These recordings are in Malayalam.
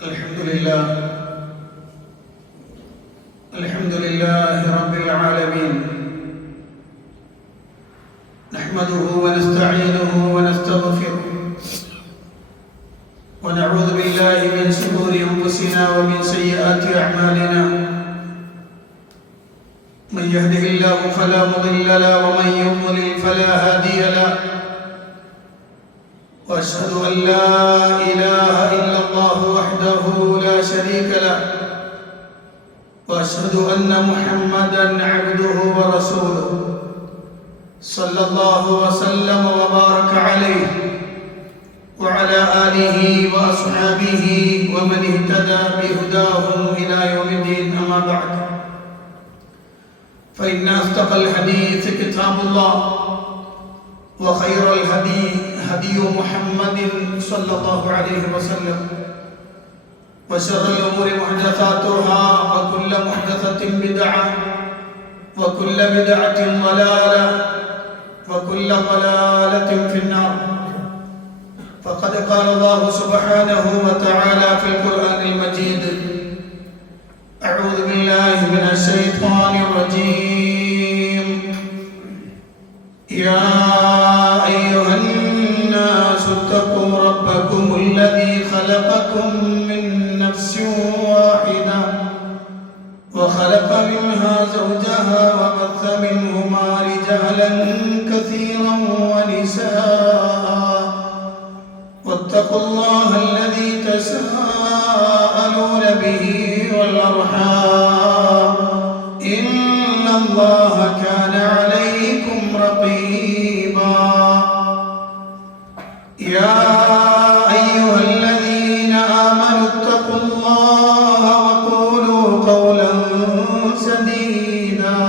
الحمد لله رب العالمين نحمده ونستعينه ونستغفره ونعوذ بالله من شرور أنفسنا ومن سيئات أعمالنا من يهده الله فلا مضل له ومن يضلل فلا هادي له وأشهد أن لا إله إلا الله وحده لا شريك له وأشهد أن محمدًا عبده ورسوله صلى الله وسلم وبارك عليه وعلى آله وأصحابه ومن اهتدى بهداهم إلى يوم الدين. أما بعد فإن أصدق الحديث كتاب الله وخير الهدي هدي محمد صلى الله عليه وسلم وشر الأمور محدثاتها وكل محدثة بدعة وكل بدعة ضلالة وكل ضلالة في النار. فقد قال الله سبحانه وتعالى في القرآن المجيد: أعوذ بالله من الشيطان الرجيم. يا أيها الناس اتقوا ربكم الذي خلقكم من نفس واحدة وخلق منها زوجها وبث منهما رجالا كثيرا ونساء واتقوا الله الذي تساءلون به والأرحام إن الله كان عليكم رقيبا. يا أيها الذين آمنوا اتقوا الله وقولوا قولا سديدا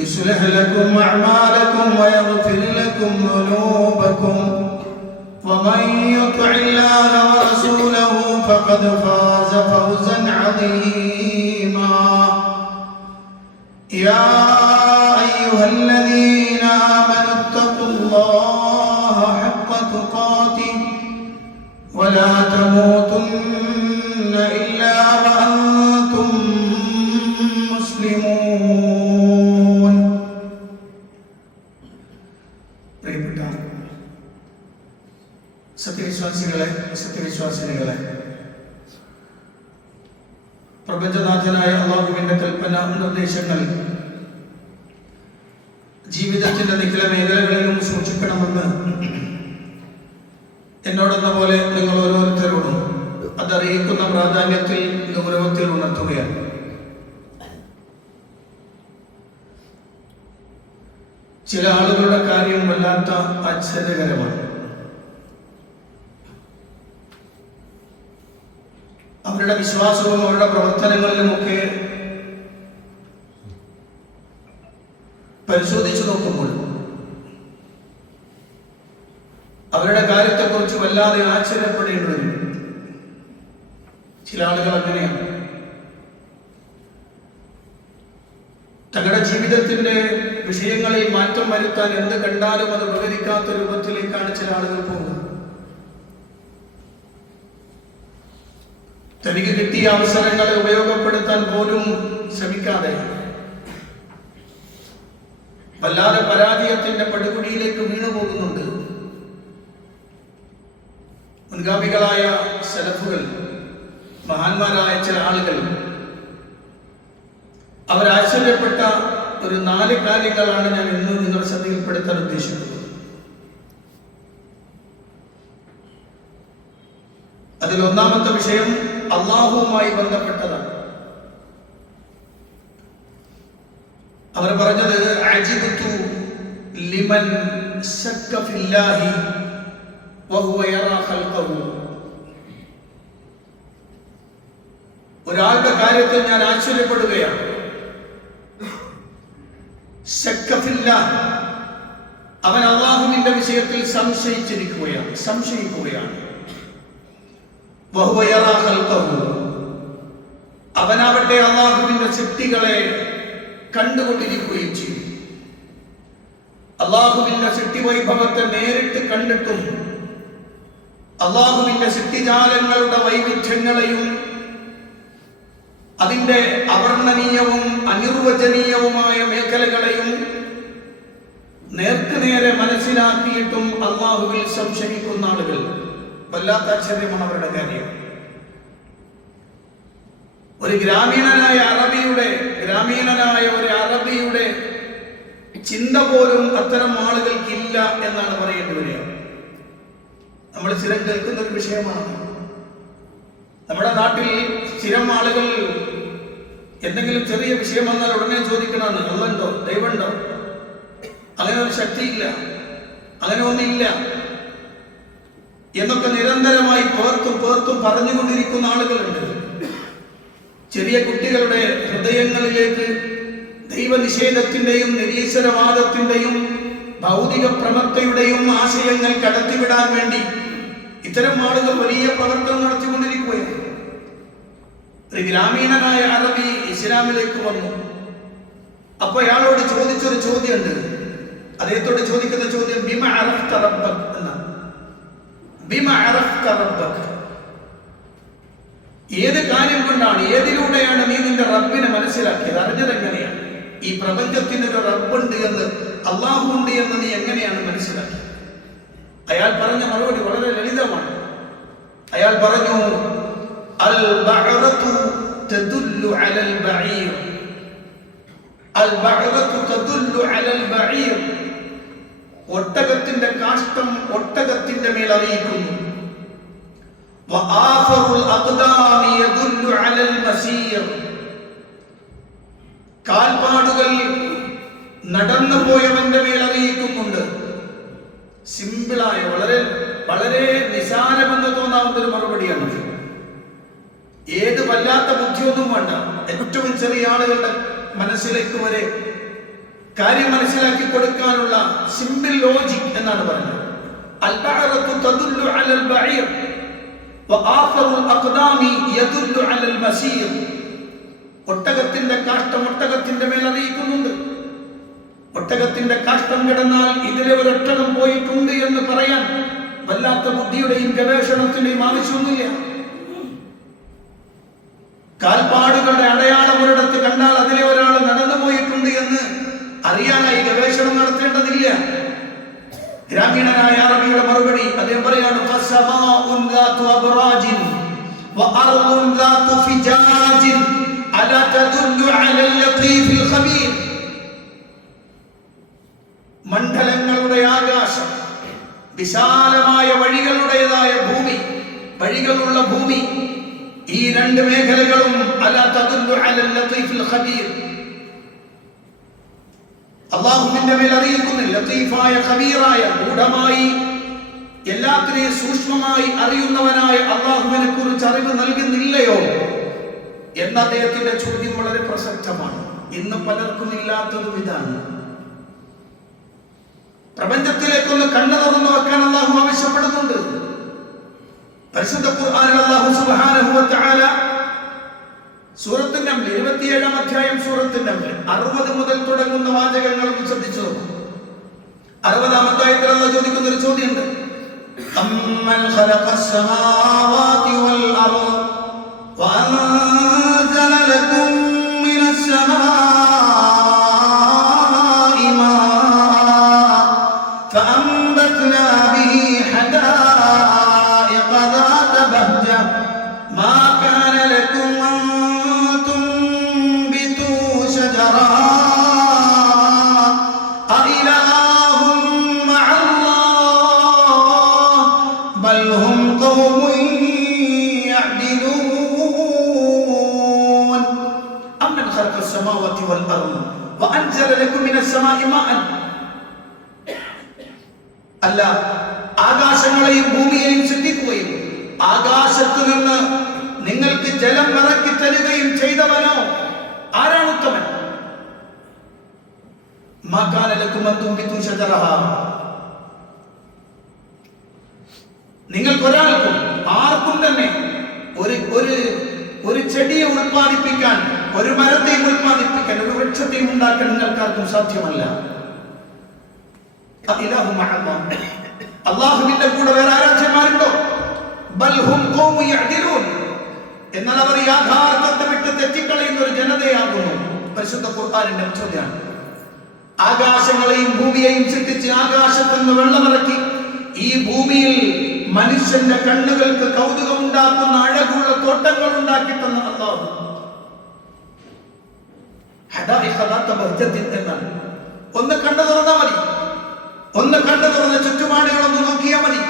يصلح لكم أعمالكم ويغفر لكم ذنوبكم ومن يطع الله ورسوله فقد فاز فوزا عظيما. يا أيها الذين آمنوا اتقوا الله حق تقاته ولا تموتن إلا وأنتم مسلمون. സത്യവിശ്വാസികളെ, പ്രപഞ്ചനാഥനായ അല്ലാഹുവിന്റെ കൽപ്പന നിർദ്ദേശങ്ങൾ ജീവിതത്തിന്റെ നിഖില മേഖലകളിലും സൂക്ഷിക്കണമെന്ന് എന്നോടെന്ന പോലെ നിങ്ങൾ ഓരോരുത്തരോടും അതറിയിക്കുന്ന പ്രാധാന്യത്തിൽ ഗൗരവത്തിൽ ഉണർത്തുകയാണ്. ചില ആളുകളുടെ കാര്യം വല്ലാത്ത ആശ്ചര്യകരമാണ്. അവരുടെ വിശ്വാസവും അവരുടെ പ്രവർത്തനങ്ങളിലുമൊക്കെ പരിശോധിച്ചു നോക്കുമ്പോൾ അവരുടെ കാര്യത്തെക്കുറിച്ച് വല്ലാതെ ആശ്ചര്യപ്പെടേണ്ടി വരും. ചില ആളുകൾ അങ്ങനെയാണ്. തങ്ങളുടെ ജീവിതത്തിന്റെ വിഷയങ്ങളിൽ മാറ്റം വരുത്താൻ എന്ത് കണ്ടാലും അത് ഉപകരിക്കാത്ത രൂപത്തിലേക്കാണ് ചില ആളുകൾ പോകുന്നത്. തനിക്ക് കിട്ടിയ അവസരങ്ങളെ ഉപയോഗപ്പെടുത്താൻ പോലും ശ്രമിക്കാതെ വല്ലാതെ പരാജയത്തിന്റെ പടുകുടിയിലേക്ക് വീണുപോകുന്നുണ്ട്. മുൻഗാമികളായ സലഫുകൾ, മഹാന്മാരായ ചില ആളുകൾ അവരാശ്ചര്യപ്പെട്ട ഒരു 4 കാര്യങ്ങളാണ് ഞാൻ ഇന്ന് നിങ്ങളുടെ ശ്രദ്ധയിൽപ്പെടുത്താൻ ഉദ്ദേശിക്കുന്നത്. അതിൽ ഒന്നാമത്തെ വിഷയം അല്ലാഹുവുമായി ബന്ധപ്പെട്ടതാണ്. അവർ പറഞ്ഞത് അജിബ്തു ലിമൻ ശക്ക ഫില്ലാഹി വഹുവ യറാ ഖൽഖഹു. ഒരാളുടെ കാര്യത്തിൽ ഞാൻ ആശ്ചര്യപ്പെടുകയാണ്. ശക്ക ഫില്ലാഹ്, അവൻ അല്ലാഹുവിന്റെ വിഷയത്തിൽ സംശയിക്കുകയാണ്. വഹുവ യറാ ഖൽഖഹു, അവനാവട്ടെ അല്ലാഹുവിന്റെ സൃഷ്ടികളെ കണ്ടുകൊണ്ടിരിക്കുകയും ചെയ്യും. അല്ലാഹുവിന്റെ സൃഷ്ടി വൈഭവത്തെ നേരിട്ട് കണ്ടിട്ടും അള്ളാഹുവിന്റെ സൃഷ്ടിജാലങ്ങളുടെ വൈവിധ്യങ്ങളെയും അതിന്റെ അവർണ്ണനീയവും അനിർവചനീയവുമായ മേഖലകളെയും നേർക്കുനേരെ മനസ്സിലാക്കിയിട്ടും അള്ളാഹുവിൽ സംശയിക്കുന്ന ആളുകൾ, വല്ലാത്ത ആശ്ചര്യമാണ് അവരുടെ കാര്യം. ഒരു ഗ്രാമീണനായ ഒരു അറബിയുടെ ചിന്ത പോലും അത്തരം ആളുകൾക്കില്ല എന്നാണ് പറയേണ്ടി വരിക. നമ്മൾ സ്ഥിരം കേൾക്കുന്ന ഒരു വിഷയമാണ്. നമ്മുടെ നാട്ടിൽ സ്ഥിരം ആളുകൾ എന്തെങ്കിലും ചെറിയ വിഷയം വന്നാൽ ഉടനെ ചോദിക്കണമെന്ന്, അള്ളണ്ടോ, ദൈവമുണ്ടോ? അങ്ങനെ ഒരു ശക്തിയില്ല, അങ്ങനെ ഒന്നില്ല എന്നൊക്കെ നിരന്തരമായി പേർത്തും പറഞ്ഞുകൊണ്ടിരിക്കുന്ന ആളുകളുണ്ട്. ചെറിയ കുട്ടികളുടെ ഹൃദയങ്ങളിലേക്ക് ദൈവനിഷേധത്തിന്റെയും നിരീശ്വരവാദത്തിന്റെയും ഭൗതിക പ്രമത്തയുടെയും ആശയങ്ങൾ കടത്തിവിടാൻ വേണ്ടി ഇത്തരം ആളുകൾ വലിയ പ്രവർത്തനം നടത്തിക്കൊണ്ടിരിക്കുകയാണ്. ഒരു ഗ്രാമീണനായ അറബി ഇസ്ലാമിലേക്ക് വന്നു. അപ്പൊ അയാളോട് ചോദിച്ചൊരു ചോദ്യമുണ്ട്. അദ്ദേഹത്തോട് ചോദിക്കുന്ന ചോദ്യം ബിമ അറഫ്ത റബ്ബക് എന്നാണ്. ബിമ അറഫ്ത റബ്ബക്, ഏത് കാര്യം കൊണ്ടാണ്, ഏതിലൂടെയാണ് നീ നിന്റെ റബ്ബിനെ മനസ്സിലാക്കിയത്, അറിഞ്ഞത് എങ്ങനെയാണ്? ഈ പ്രപഞ്ചത്തിന് ഒരു റബ്ബുണ്ട് എന്ന്, അള്ളാഹു ഉണ്ട് എന്ന് നീ എങ്ങനെയാണ് മനസ്സിലാക്കിയത്? അയാൾ പറഞ്ഞ മറുപടി വളരെ ലളിതമാണ്. അയാൾ പറഞ്ഞു, അൽ ബഅറതു തദുല്ലു അലൽ ബഈർ, അൽ ബഅറതു തദുല്ലു അലൽ ബഈർ, ഒട്ടകത്തിന്റെ കാഷ്ടം ഒട്ടകത്തിന്റെ മേൽ അറിയിക്കുന്നു. വആഫറുൽ അഖ്ദാമി യദുല്ലു അലൽ മസീർ, കാൽപാടുകൾ നടന്നു പോയവന്റെ മേൽ അറിയിക്കുന്നുണ്ട്. സിമ്പിളായ വളരെ നിസാരമെന്ന് തോന്നാവുന്ന ഒരു മറുപടിയാണ്. ഏത് വല്ലാത്ത ബുദ്ധിയൊന്നും വേണ്ട, ഏറ്റവും ചെറിയ ആളുകളുടെ മനസ്സിലേക്ക് വരെ കാര്യം മനസ്സിലാക്കി കൊടുക്കാനുള്ള സിമ്പിൾ ലോജിക് എന്നാണ് പറഞ്ഞത്. അൽ ബഅറതു തദുല്ലു അലൽ ബഈർ വആഫറുൽ അഖ്ദാമി യദുല്ലു അലൽ മസീർ, ഒട്ടകത്തിന്റെ കാഷ്ടം ഒട്ടകത്തിന്റെ മേൽ അറിയിക്കുന്നുണ്ട്. ഒട്ടകത്തിന്റെ കാഷ്ടം കിടന്നാൽ ഇതിലെ ഒരു ഒട്ടകം പോയിട്ടുണ്ട് എന്ന് പറയാൻ വല്ലാത്ത ബുദ്ധിയുടെയും ഗവേഷണത്തിന്റെയും ആവശ്യമൊന്നുമില്ല. കാൽപ്പാടുകളുടെ അടയാളം ഒരിടത്ത് കണ്ടാൽ അതിലെ ഒരാൾ നടന്നു പോയിട്ടുണ്ട് എന്ന് അറിയാനായി ഗവേഷണം നടത്തേണ്ടതില്ല. ഗ്രാമീണനായ അറബിയുടെ മറുപടി അദ്ദേഹം പറയാണ്, ഫസമാഉൻ ദാതു അബ്റാജിൻ വഅർദുൻ ദാതു ഫിജാജിൻ അലാ തദുല്ലു അലൽ ലതീഫിൽ ഖബീർ, മണ്ഡലങ്ങളുടെ ആകാശം, വിശാലമായ വഴികളുള്ള ഭൂമി, ഈ രണ്ട് മേഖലകളും അലാ തദുല്ലു അലൽ ലതീഫിൽ ഖബീർ, അല്ലാഹുവിന്റെ മേൽ അറിയിക്കുന്ന ലതീഫായ ഖബീറായ, ഗൂഢമായി എല്ലാത്തിനെയും സൂക്ഷ്മമായി അറിയുന്നവനായ അല്ലാഹുവിനെ കുറിച്ച് അറിവ് നൽകുന്നില്ലയോ എന്ന അദ്ദേഹത്തിന്റെ ചോദ്യം വളരെ പ്രസക്തമാണ്. ഇന്ന് പലർക്കും ഇല്ലാത്തതും ഇതാണ്. പ്രപഞ്ചത്തിലേക്കൊന്ന് കണ്ണു തുറന്നു വെക്കാൻ അല്ലാഹു ആവശ്യപ്പെടുന്നുണ്ട്. പരിശുദ്ധ ഖുർആനിൽ അല്ലാഹു സുബ്ഹാനഹു വ തആല സൂറത്ത് നംൽ 27-ാം അധ്യായം സൂറത്ത് നംൽ 60 മുതൽ തുടങ്ങുന്ന വാചകങ്ങൾ ശ്രദ്ധിച്ചു. 60-ാം അധ്യായത്തിൽ അല്ലാഹു ചോദിക്കുന്ന ഒരു ചോദ്യമുണ്ട്. അമ്മൻ ഖലഖസ് സമാവാതി വൽ അർദ് വഅൻസല ലക്കും മിനസ് സമാഇ മാഅൻ ഫഅൻബത്നാ ബിഹി ഹദായിഖ ദാത ബഹ്ജ മാ കാന ലക്കും അല്ല, ആകാശങ്ങളെയും ഭൂമിയെയും സൃഷ്ടിക്കുകയും ആകാശത്തു നിന്ന് നിങ്ങൾക്ക് ജലം ഇറക്കി തരുകയും ചെയ്തവനോ? ആരാണ് ഉത്തമൻ? നിങ്ങൾക്കൊരാൾക്കും ആർക്കും തന്നെ ഒരു ചെടിയെ ഉൽപ്പാദിപ്പിക്കാൻ, ഒരു മരത്തെയും ഉൽപ്പാദിപ്പിക്കാൻ, ഒരു വൃക്ഷത്തെയും ഉണ്ടാക്കാൻ നിങ്ങൾക്കാർക്കും സാധ്യമല്ല. അല്ലാഹുവിന്റെ കൂടെ വേറെ ആരാധ്യന്മാരുണ്ടോ? ബൽ ഹും ഖൗമു യഅദിലൂൻ. എന്നാൽ അവർ യാഥാർത്ഥ്യത്തെ വിട്ട് തെറ്റിക്കളയുന്ന ഒരു ജനതയാകുന്നു. പരിശുദ്ധ ഖുർആനിന്റെ ചോദ്യമാണ്. ആകാശങ്ങളെയും ഭൂമിയെയും സൃഷ്ടിച്ച് ആകാശത്ത് നിന്ന് വെള്ളമിറക്കി ഈ ഭൂമിയിൽ മനുഷ്യന്റെ കണ്ണുകൾക്ക് കൗതുകമുണ്ടാക്കുന്ന അഴകുള്ള തോട്ടങ്ങൾ ഉണ്ടാക്കി തന്ന അല്ലാഹു എന്നാണ്. ഒന്ന് കണ്ണു തുറന്നാൽ മതി, ഒന്ന് കണ്ണു തുറന്ന് ചുറ്റുപാടുകളൊന്ന് നോക്കിയാൽ മതി.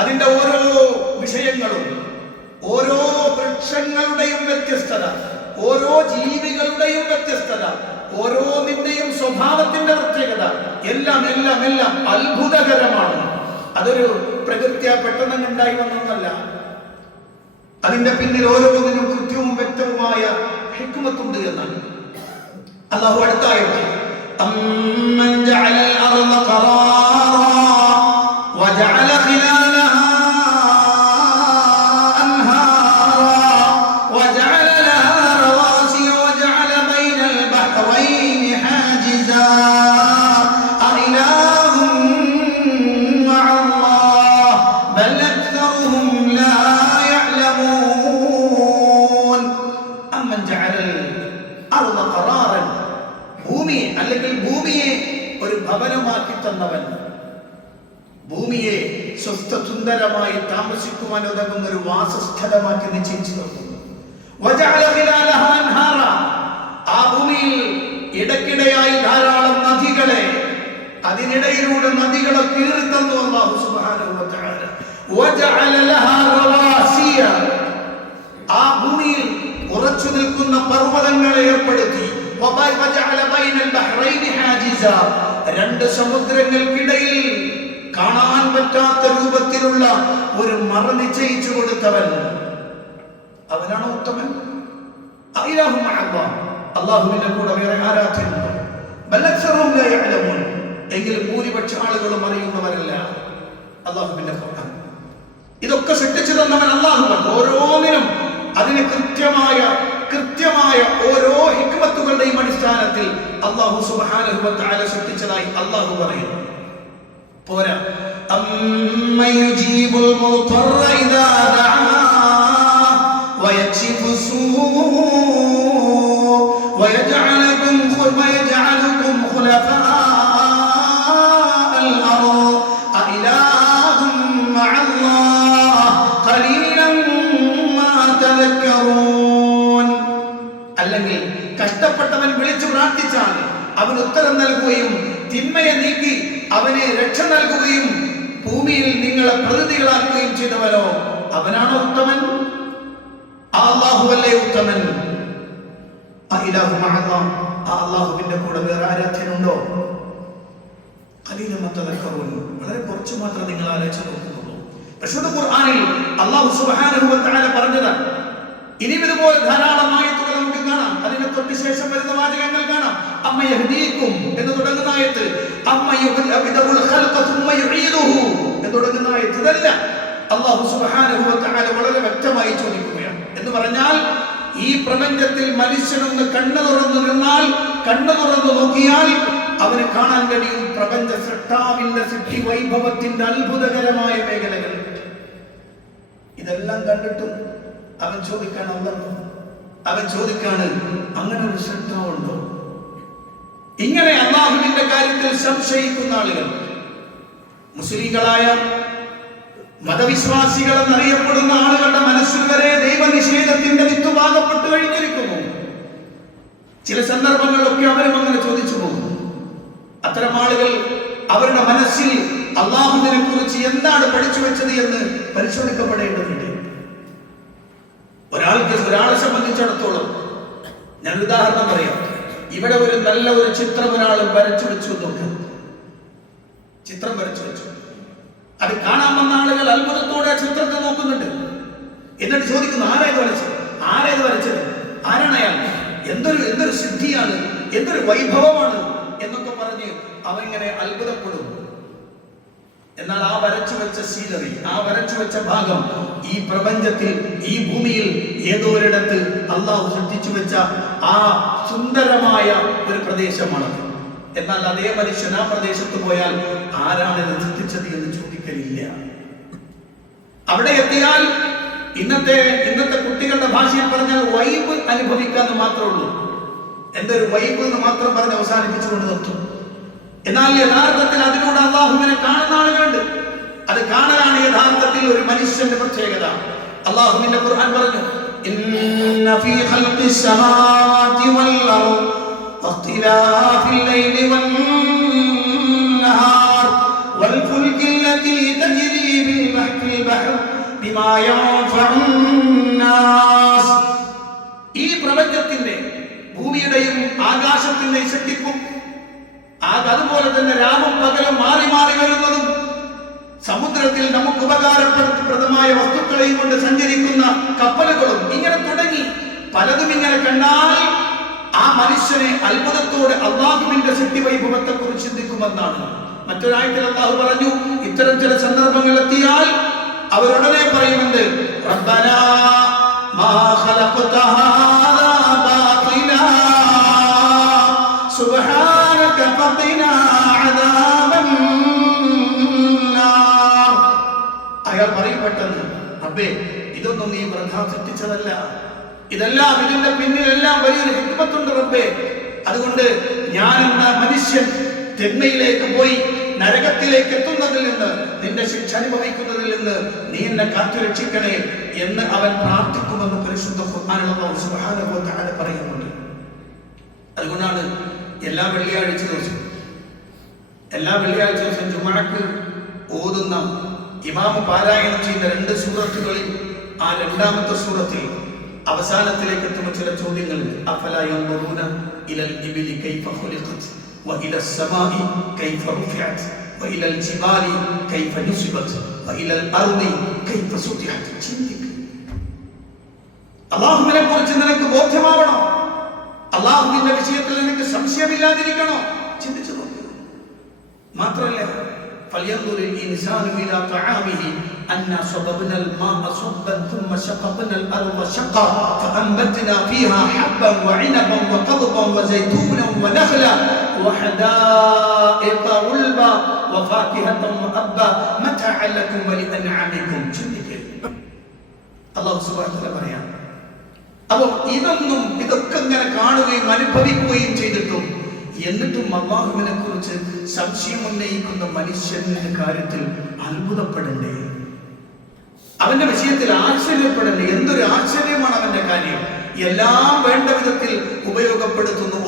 അതിന്റെ ഓരോ വിഷയങ്ങളും, ഓരോ വൃക്ഷങ്ങളുടെയും വ്യത്യസ്തത, ഓരോ ജീവികളുടെയും വ്യത്യസ്തത, ഓരോന്നിന്റെയും സ്വഭാവത്തിന്റെ പ്രത്യേകത എല്ലാം എല്ലാം എല്ലാം അത്ഭുതകരമാണ്. അതൊരു പ്രകൃത്യാ പെട്ടെന്ന് ഉണ്ടായി വന്നൊന്നല്ല. അതിന്റെ പിന്നിൽ ഓരോന്നിനും കൃത്യവും വ്യക്തവുമായ ഹിക്മത്തുണ്ട് എന്നാണ്. അല്ലാഹു അടുത്ത ആയത്തിൽ അമ്മൻ ജഅലൽ അർള ഖറാറാ വജഅല ഖിലാലഹാ അൻഹാറാ വജഅല ലഹാ റവാസിയ വജഅല ബൈനൽ ബഹ്റൈനി ഹാജിസാ അഇലാഹും മഅല്ലാഹ് ബൽ അക്തറുഹും ലാ യഅലമൂൻ. അമ്മൻ ജഅലൽ അർള ഖറാറൻ, ഭൂമിയെ അല്ലെങ്കിൽ ഭൂമിയെ ഒരു ഭവനമാക്കി തന്നവൻ, ഭൂമിയെ സ്വസ്ഥസുന്ദരമായി താമസിക്കുവാൻ ഉതകുന്ന ഒരു വാസസ്ഥലമാക്കി നിശ്ചയിച്ചു തന്നു. വജഅല ഖിലാലഹാ അൻഹാറ, ആ ഭൂമിയിൽ ഇടയ്ക്കിടെയായി ധാരാളം നദികളെ, അതിനിടയിലൂടെ നദികളെ കീറി തന്നു അല്ലാഹു സുബ്ഹാനഹു വ തആല. വജഅല ലഹാ റവാസിയ, ആ ഭൂമിയിൽ ഉറച്ചു നിൽക്കുന്ന പർവ്വതങ്ങളെ ഏർപ്പെടുത്തി. വജഅല ബൈനൽ ബഹ്റൈനി ഹാജിസാ, രണ്ട് സമുദ്രങ്ങൾക്കിടയിൽ കാണാൻ പറ്റാത്ത രൂപത്തിലുള്ള ഒരു മറ നിശ്ചയിച്ചു കൊടുത്തവൻ, അവനാണ് ഉത്തമൻ. അഇലാഹു മഅല്ലാഹ്, അല്ലാഹുവിന്റെ കൂടെ വേറെ ആരാധ്യനുണ്ടോ? ബൽ അക്സറുഹും ലാ യഅലമൂൻ, എങ്കിലും ഭൂരിപക്ഷ ആളുകളും അറിയുന്നവരല്ല. അല്ലാഹുവിന്റെ ഖുർആൻ ഇതൊക്കെ സൃഷ്ടിച്ചു തന്നവൻ അല്ലാഹുവാണ്. ഓരോന്നിനും അതിന് കൃത്യമായ ഓരോ ഹിക്മത്തുകളുടെയും അടിസ്ഥാനത്തിൽ അല്ലാഹു സുബ്ഹാനഹു വ തആല സൃഷ്ടിച്ചതായി അല്ലാഹു പറയുന്നു. പോരാ, അമ്മൻ യുജീബുൽ മുദ്ററ ഇദാ ദഅാ വയക്ഷിഫു സൂഅ വയജഅലുകും ഖുലഫാഅൽ അർദ് അഇലാഹും മഅല്ലാഹ് ഖലീലൻ മാ തദക്കറൂൻ. അല്ലെങ്കിൽ കഷ്ടപ്പെട്ടവൻ വിളിച്ചു പ്രാർത്ഥിച്ചാൽ അവൻ ഉത്തരം നൽകുകയും തിന്മയെ നീക്കി അവനെ രക്ഷ നൽകുകയും ഭൂമിയിൽ നിങ്ങളെ പ്രതിനിധികളാക്കുകയും ചെയ്തവനോ അവനാണോ ഉത്തമൻ? അല്ലാഹുവല്ലേ ഉത്തമൻ? അഇലാഹു മഅല്ലാഹ്, അല്ലാഹുവിന്റെ കൂടെ വേറെ ആരാധ്യനുണ്ടോ? ഖലീലൻ മാ തദക്കറൂൻ, വളരെ കുറച്ച് മാത്രം നിങ്ങൾ ആലോചിച്ച് നോക്കുന്നുള്ളൂ. പരിശുദ്ധ ഖുർആനിൽ അല്ലാഹു സുബ്ഹാനഹു വ തആല പറഞ്ഞതാണ്. ഇനിയും ഇതുപോലെ ധാരാളം ആയത്തുകൾ നമുക്ക് കാണാം. അതിന് തൊട്ട് ശേഷം വരുന്ന വാചകങ്ങൾ കാണാം. അമ്മ യഹ്ദീകും എന്ന് തുടങ്ങുന്ന ആയത്ത്, അമ്മ യുബ്ദിഉൽ ഖൽഖ സുമ്മ യുഈദുഹു എന്ന് തുടങ്ങുന്ന ആയത്ത്, ഇതെല്ലാം അല്ലാഹു സുബ്ഹാനഹു വ തആല വളരെ വ്യക്തമായി ചോദിക്കുകയാണ്. എന്ന് പറഞ്ഞാൽ ഈ പ്രപഞ്ചത്തിൽ മനുഷ്യനൊന്ന് കണ്ണു തുറന്നു നിന്നാൽ, കണ്ണു തുറന്നു നോക്കിയാൽ അവന് കാണാൻ കഴിയും പ്രപഞ്ച സൃഷ്ടാവിന്റെ സൃഷ്ടി വൈഭവത്തിന്റെ അത്ഭുതകരമായ മേഖലകൾ. ഇതെല്ലാം കണ്ടിട്ടും അവൻ ചോദിക്കാണ്, അവൻ ചോദിക്കാണ് അങ്ങനെ ഒരു സൃഷ്ടാവുണ്ടോ? ഇങ്ങനെ അല്ലാഹുവിന്റെ കാര്യത്തിൽ സംശയിക്കുന്ന ആളുകൾ, മുസ്ലിങ്ങളായ മതവിശ്വാസികൾ എന്നറിയപ്പെടുന്ന ആളുകളുടെ മനസ്സിൽ വരെ ദൈവനിഷേധത്തിന്റെ വിത്ത് പാകപ്പെട്ടു കഴിഞ്ഞിരിക്കുന്നു. ചില സന്ദർഭങ്ങളിലൊക്കെ അവരും അങ്ങനെ ചോദിച്ചു പോകും. അത്തരം ആളുകൾ അവരുടെ മനസ്സിൽ അല്ലാഹുവിനെ കുറിച്ച് എന്താണ് പഠിച്ചു വെച്ചത് എന്ന് പരിശോധിക്കപ്പെടേണ്ടതുണ്ട്. ഒരാളെ സംബന്ധിച്ചിടത്തോളം ഞാൻ ഉദാഹരണം പറയാം. ഇവിടെ ഒരു നല്ല ഒരു ചിത്രം ഒരാൾ വരച്ചു വെച്ചു നോക്ക്, ചിത്രം വരച്ചു വെച്ചു. അത് കാണാൻ വന്ന ആളുകൾ അത്ഭുതത്തോടെ ആ ചിത്രത്തെ നോക്കുന്നുണ്ട്. എന്നിട്ട് ചോദിക്കുന്നു, ആരേത് വരച്ചത്, ആരേത് വരച്ചത്, ആരാണ് അയാൾ, എന്തൊരു സിദ്ധിയാണ്, എന്തൊരു വൈഭവമാണ് എന്നൊക്കെ പറഞ്ഞ് അവങ്ങനെ അത്ഭുതപ്പെടും. എന്നാൽ ആ വരച്ചു വെച്ച സീനറി, ആ വരച്ചു വെച്ച ഭാഗം ഈ പ്രപഞ്ചത്തിൽ, ഈ ഭൂമിയിൽ ഏതോ ഒരിടത്ത് അല്ലാഹു സൃഷ്ടിച്ചു വെച്ച ആ സുന്ദരമായ ഒരു പ്രദേശമാണ്. എന്നാൽ അതേ മനുഷ്യൻ ആ പ്രദേശത്ത് പോയാൽ ആരാണ് ഇത് സൃഷ്ടിച്ചത് എന്ന് ചോദിക്കലില്ല. അവിടെ എത്തിയാൽ ഇന്നത്തെ കുട്ടികളുടെ ഭാഷയിൽ പറഞ്ഞാൽ വൈബ് അനുഭവിക്കാന്ന് മാത്രമേ ഉള്ളൂ. എന്തൊരു വൈബ് എന്ന് മാത്രം പറഞ്ഞ് അവസാനിപ്പിച്ചുകൊണ്ട് നിർത്തും. എന്നാൽ യഥാർത്ഥത്തിൽ അതിലൂടെ അള്ളാഹുവിനെ കാണുന്ന ആളുകളുണ്ട്. അത് കാണലാണ് യഥാർത്ഥത്തിൽ ഒരു മനുഷ്യന്റെ പ്രത്യേകത. അള്ളാഹുവിന്റെ ഖുർആൻ പറഞ്ഞു, ഇന്ന ഫീ ഖൽഖിസ് സമാവാതി വൽ അർദ് വഖ്തിലാഫിൽ ലൈലി വൻ നഹാർ വൽ ഫുൽകി ലതി തജ്രി ബിൽ ബഹ്ർ ബിമാ യൻഫഉൻ നാസ്. ഈ പ്രപഞ്ചത്തിന്റെ, ഭൂമിയുടെയും ആകാശത്തിന്റെയും സൃഷ്ടിപ്പും അതുപോലെ തന്നെ രാവും പകലും മാറി മാറി വരുന്നതും സമുദ്രത്തിൽ നമുക്ക് ഉപകാരപ്രദമായ വസ്തുക്കളെയും കൊണ്ട് സഞ്ചരിക്കുന്ന കപ്പലുകളും ഇങ്ങനെ തുടങ്ങി പലതും ഇങ്ങനെ കണ്ടാൽ ആ മനുഷ്യനെ അത്ഭുതത്തോടെ അല്ലാഹുവിന്റെ സൃഷ്ടിവൈഭവത്തെ കുറിച്ച് ചിന്തിക്കുമെന്നാണ്. മറ്റൊരായത്തിൽ അല്ലാഹു പറഞ്ഞു, ഇത്തരം ചില സന്ദർഭങ്ങൾ എത്തിയാൽ അവരുടനെ പറയുമെന്ന്, റബ്ബനാ മാ ഖലഖത ഹാദാ ബാതിലാ സുബ്ഹാനക ഫഖിനാ അദാബൻ നാർ. അയാൾ പറയപ്പെട്ടെന്ന്, റബ്ബേ ഇതൊന്നും നീ വൃഥാ സൃഷ്ടിച്ചതല്ല, ഇതെല്ലാം ഇതിന്റെ പിന്നിലെല്ലാം വലിയൊരു ഹിക്മത്തുണ്ട് റബ്ബേ. അതുകൊണ്ട് ഞാൻ എന്ന മനുഷ്യൻ തിന്മയിലേക്ക് പോയി നരകത്തിലേക്ക് എത്തുന്നതിൽ നിന്ന്, നിന്റെ ശിക്ഷ അനുഭവിക്കുന്നതിൽ നിന്ന് നീ എന്നെ കാത്തുരക്ഷിക്കണേ എന്ന് അവൻ പ്രാർത്ഥിക്കുമെന്ന് പരിശുദ്ധ ഖുർആനിൽ അല്ലാഹു സുബ്ഹാനഹു വ തആല പറയുന്നുണ്ട്. അതുകൊണ്ടാണ് എല്ലാ വെള്ളിയാഴ്ച ദിവസം ജുമുഅക്ക് ഓതുന്ന ഇമാം പാരായണം ചെയ്യുന്ന 2 സൂറത്തുകളിൽ ആ രണ്ടാമത്തെ സൂറത്തിൽ അവസാനത്തിലേക്ക് എത്തുമ്പോൾ ചില ചോദ്യങ്ങൾ, അഫലാ യൻദുറൂന ഇലൽ ഇബ്ലി കൈഫ ഖുലിഖത് وإلى السماء كيف رفعت وإلى الجبال كيف نصبت وإلى الأرض كيف سطحت. ചിന്തിക്കുക, അല്ലാഹുവിനെ കുറിച്ച് നിനക്ക് ബോധ്യമാവണം, അല്ലാഹുവിന്റെ വിഷയത്തിൽ നിനക്ക് സംശയമില്ലാതിരിക്കണം. ചിന്തിച്ചു നോക്കുക. മാത്രമല്ല, فلينظر الإنسان إلى طعامه أنا صببنا الماء صبا ثم شققنا الأرض شقا فأنبتنا فيها حبا وعنبا وقضبا وزيتونا ونخلا وحدائق غلبا وفاكهة وأبا متاعا لكم ولأنعامكم. അല്ലാഹു സുബ്ഹാനഹു വ തആല പറയാം. അപ്പോൾ ഇതൊക്കെ ഇങ്ങനെ കാണുകയും അനുഭവിക്കുകയും ചെയ്തിട്ടും എന്നിട്ടും അല്ലാഹുവിനെ കുറിച്ച് സംശയം ഉന്നയിക്കുന്ന മനുഷ്യന്റെ കാര്യത്തിൽ അത്ഭുതപ്പെടണ്ടേ? അവന്റെ വിഷയത്തിൽ ആശ്ചര്യപ്പെടണ്ടേ? എന്തൊരു ആശ്ചര്യമാണ് അവന്റെ കാര്യം. എല്ലാം വേണ്ട വിധത്തിൽ ഉപയോഗപ്പെടുത്തുന്നു,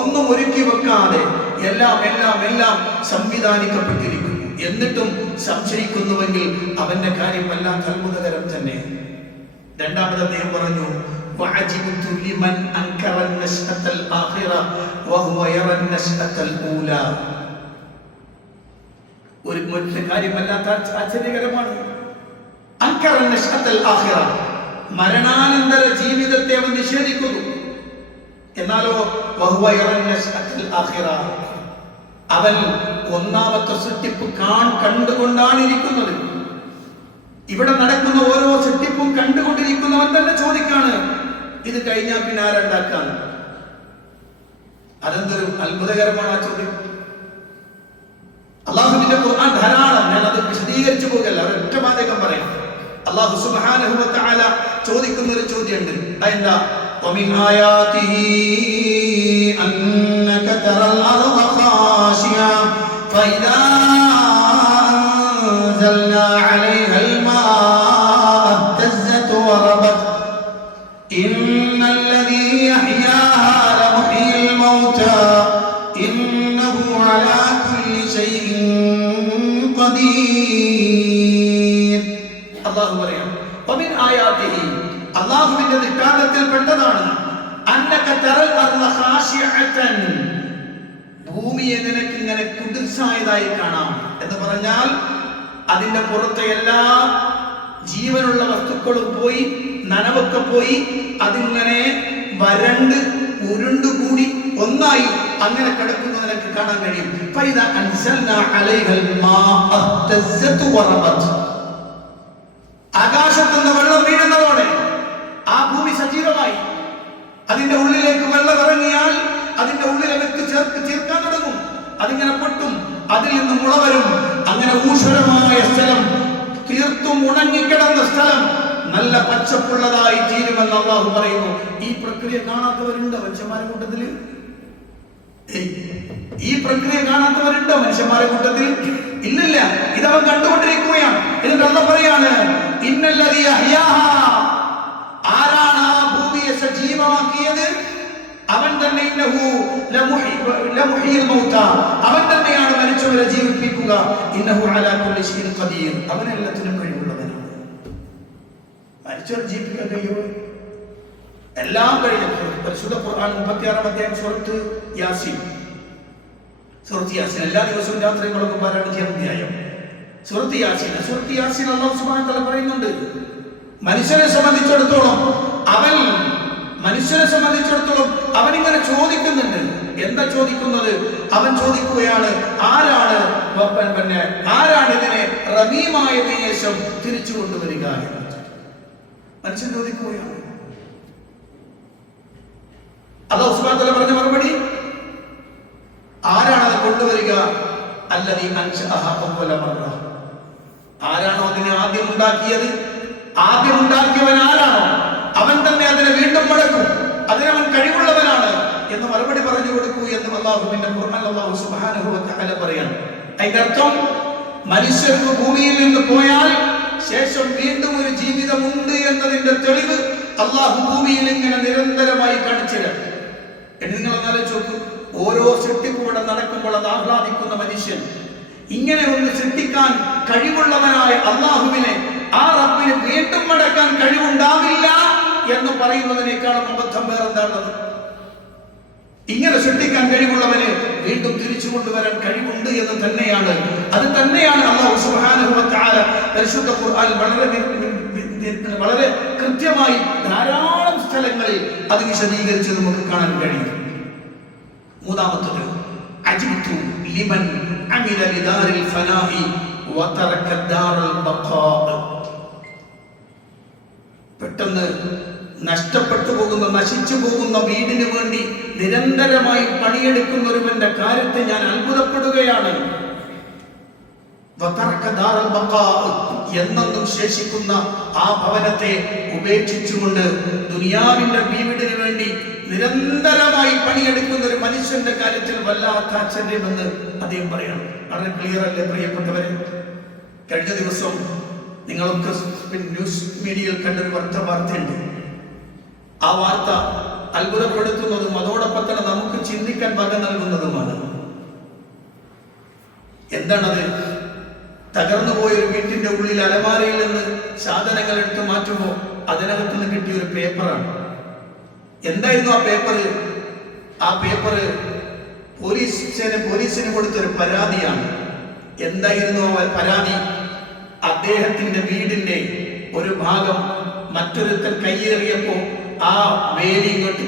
ഒന്നും ഒരുക്കി വെക്കാതെ എല്ലാം സംവിധാനിക്കപ്പെട്ടിരിക്കുന്നു. എന്നിട്ടും സംശയിക്കുന്നുവെങ്കിൽ അവന്റെ കാര്യം വല്ലാത്ത അത്ഭുതകരം തന്നെ. രണ്ടാമത് അദ്ദേഹം പറഞ്ഞു, وعجبت لمن أنكر النشأة الآخرة وهو يرى النشأة الأولى. ഒരു കാര്യമല്ലാത്ത ആശ്ചര്യകരമാണ്. അൻകറ النشأة الآخرة, മരണാനന്തര ജീവിതത്തെ അവൻ നിഷേധിക്കുന്നു. എന്നാലോ وهو يرى النشأة الآخرة, അവൻ ഒന്നാമത്തെ സൃഷ്ടിപ്പ് കണ്ടുകൊണ്ടാണ് ഇരിക്കുന്നത്. ഇവിടെ നടക്കുന്ന ഓരോ സൃഷ്ടിപ്പും കണ്ടുകൊണ്ടിരിക്കുന്നവൻ തന്നെ ചോദിക്കാണ്, ഇത് കഴിഞ്ഞാൽ പിന്നെ ആരുണ്ടാക്കാൻ? അതെന്തൊരു അത്ഭുതകരമാണ് ആ ചോദ്യം. അല്ലാഹുവിന്റെ ഖുർആൻ ധാരാളം, ഞാൻ അത് വിശദീകരിച്ചു പോകല്ല, ഒരൊറ്റ വാചകം പറയാം. അല്ലാഹു സുബ്ഹാനഹു വ തആല ചോദിക്കുന്ന ഒരു ചോദ്യമുണ്ട്. അതെന്താ? വമിൻ ആയാതിഹി അന്നക തറൽ അർദ ഖാശിയ ഫഇദാ അൻസൽനാ അലൈഹാ إن الذي يحياها لمحيي الموتى إنه على كل شيء قدير. الله പറയാം, ومن آياته, അല്ലാഹുവിന്റെ ദൃഷ്ടാന്തത്തിൽ പെട്ടതാണ്, അന്നക തറൽ അർള ഖാശിഅതൻ, ഭൂമിയെ നിനക്ക് ഇങ്ങനെ കുതിർച്ചായതായി കാണാം. എന്ന് പറഞ്ഞാൽ അതിന്റെ പുറത്തെ എല്ലാ ജീവനുള്ള വസ്തുക്കളും പോയി, നനവൊക്കെ പോയി, അതിങ്ങനെ വരണ്ട് ഉരുണ്ടുകൂടി ഒന്നായി അങ്ങനെ കിടക്കുന്നത് നിനക്ക് കാണാൻ കഴിയും. ആകാശത്തുനിന്ന് വെള്ളം വീഴുന്നതോടെ ആ ഭൂമി സജീവമായി. അതിന്റെ ഉള്ളിലേക്ക് വെള്ളം ഇറങ്ങിയാൽ അതിന്റെ ഉള്ളിലെ വ്യക്തി ചേർക്കാൻ തുടങ്ങും. അതിങ്ങനെ പൊട്ടും, അതിൽ നിന്ന് മുള വരും. അങ്ങനെ ഊഷരമായ സ്ഥലം തീർത്തും ഉണങ്ങിക്കിടന്ന സ്ഥലം നല്ല പച്ചപ്പുള്ളതായി തീരുമെന്ന് അള്ളാഹു പറയുന്നു. ഈ പ്രക്രിയ കാണാത്തവരുണ്ടോ മനുഷ്യന്മാരുടെ കൂട്ടത്തില്? ഈ പ്രക്രിയ കാണാത്തവരുണ്ടോ മനുഷ്യന്മാരുടെ കൂട്ടത്തിൽ? ഇല്ലില്ല. ഇതവൻ കണ്ടുകൊണ്ടിരിക്കുകയാണ്. എന്നിട്ട് അല്ലാഹു പറയാണ്, ഇന്നല്ലദീ അഹ്യാഹാ, ആരാണ് ആ ഭൂമിയെ സജീവമാക്കിയത്? അവൻ തന്നെ. ഇന്നഹു ലമുഹീൽ മൗത, അവൻ തന്നെയാണ് മരിച്ചവരെ ജീവിപ്പിക്കുക. ഇന്നഹു അലാ കുല്ലി ശൈഇൻ ഖദീർ, അവൻ എല്ലാത്തിനും കഴിവുള്ളവനാണ്. മരിച്ചവരെ ജീവിപ്പിക്കാൻ കഴിയുമോ? എല്ലാം കഴിയും. പരിശുദ്ധ ഖുർആൻ 36-ാം അധ്യായം സൂറത്ത് യാസീൻ. സൂറത്ത് യാസീൻ എല്ലാ ദിവസവും രാത്രി നമ്മളൊക്കെ പാരായണം ചെയ്യാൻ അധ്യായം സൂറത്ത് യാസീൻ. സൂറത്ത് യാസീൻ അല്ലാഹു സുബ്ഹാനഹു വ തആല പറയുന്നുണ്ട്, മനുഷ്യനെ സംബന്ധിച്ചിടത്തോളം അവൻ ഇങ്ങനെ ചോദിക്കുന്നുണ്ട്. എന്താ ചോദിക്കുന്നത്? അവൻ ചോദിക്കുകയാണ്, ആരാണ് ഇതിനെ റമീമായതിനു ശേഷം തിരിച്ചു കൊണ്ടുവരിക എന്ന്. മനുഷ്യൻ ചോദിക്കുകയാണ്. അല്ലാഹു സുബ്ഹാനഹു വ തആല പറഞ്ഞ മറുപടി, ആരാണ് അത് കൊണ്ടുവരിക? അല്ലദീ അൻശഅഹ അവ്വല മറ, ആരാണോ അതിനെ ആദ്യം ഉണ്ടാക്കിയത്, ആദ്യം ഉണ്ടാക്കിയവൻ ആരാണോ അവൻ തന്നെ അതിനെ വീണ്ടും മടക്കും, അതിനവൻ കഴിവുള്ളവനാണ് എന്ന് മറുപടി പറഞ്ഞു കൊടുക്കൂ എന്ന് അല്ലാഹുവിന്റെ ഖുർആൻ അല്ലാഹു സുബ്ഹാനഹു വ തആല പറയാണ്. അതിന്റെ അർത്ഥം, മനുഷ്യർക്ക് ഭൂമിയിൽ നിന്ന് പോയാൽ ശേഷം വീണ്ടും ഒരു ജീവിതമുണ്ട് എന്നതിന്റെ തെളിവ് അല്ലാഹു ഭൂമിയിൽ ഇങ്ങനെ നിരന്തരമായി കാണിച്ചുതരാം. എന്ന് നിങ്ങൾ ആലോചിച്ച് നോക്കൂ. ഓരോ സൃഷ്ടിപ്പൂടെ നടക്കുമ്പോൾ അത് ആഹ്ലാദിക്കുന്ന മനുഷ്യൻ, ഇങ്ങനെ ഒന്ന് സൃഷ്ടിക്കാൻ കഴിവുള്ളവനായ അല്ലാഹുവിനെ, ആ റബ്ബിന് വീണ്ടും മടക്കാൻ കഴിവുണ്ടാവില്ല എന്ന് പറയുന്നതിനേക്കാളും അബദ്ധം വേറെന്താണത്? ഇങ്ങനെ സൃഷ്ടിക്കാൻ കഴിവുള്ളവന് വീണ്ടും തിരിച്ചു കൊണ്ടുവരാൻ കഴിവുണ്ട് എന്ന് തന്നെയാണ്. അത് തന്നെയാണ് അല്ലാഹു സുബ്ഹാനഹു വ തആല പരിശുദ്ധ ഖുർആൻ വളരെ കൃത്യമായി ധാരാളം സ്ഥലങ്ങളിൽ അത് വിശദീകരിച്ച് നമുക്ക് കാണാൻ കഴിയും. മൂന്നാമത്തത്, അജിബ്തു ലിമൻ അമില ലിദാരിൽ ഫനാഹി വതറക ദാറൽ ബഖാ. പെട്ടെന്ന് നഷ്ടപ്പെട്ടു പോകുന്ന, നശിച്ചു പോകുന്ന വീടിന് വേണ്ടി നിരന്തരമായി പണിയെടുക്കുന്ന ഒരുവന്റെ കാര്യത്തെ ഞാൻ അത്ഭുതപ്പെടുകയാണ്. എന്നെന്നും ശേഷിക്കുന്ന ആ ഭവനത്തെ ഉപേക്ഷിച്ചുകൊണ്ട് ദുനിയാവിന്റെ വീടിന് വേണ്ടി നിരന്തരമായി പണിയെടുക്കുന്ന ഒരു മനുഷ്യന്റെ കാര്യത്തിൽ വല്ലാത്ത ആശ്ചര്യമെന്ന് അദ്ദേഹം പറയണം. വളരെ ക്ലിയർ അല്ലേ പ്രിയപ്പെട്ടവരെ? കഴിഞ്ഞ ദിവസം നിങ്ങളൊക്കെ ന്യൂസ് മീഡിയയിൽ കണ്ടൊരു വാർത്തയുണ്ട്. ആ വാർത്ത അത്ഭുതപ്പെടുത്തുന്നതും അതോടൊപ്പം തന്നെ നമുക്ക് ചിന്തിക്കാൻ വക നൽകുന്നതുമാണ്. എന്താണത്? തകർന്നു പോയൊരു വീട്ടിന്റെ ഉള്ളിൽ അലമാരയിൽ നിന്ന് സാധനങ്ങൾ എടുത്ത് മാറ്റുമ്പോൾ അതിനകത്ത് നിന്ന് കിട്ടിയ ഒരു പേപ്പറാണ്. എന്തായിരുന്നു ആ പേപ്പർ? ആ പേപ്പർ പോലീസിന് കൊടുത്തൊരു പരാതിയാണ്. എന്തായിരുന്നു ആ പരാതി? അദ്ദേഹത്തിന്റെ വീടിന്റെ ഒരു ഭാഗം മറ്റൊരുത്തൻ കയ്യേറിയപ്പോ ആ വേലി ഇങ്ങോട്ട്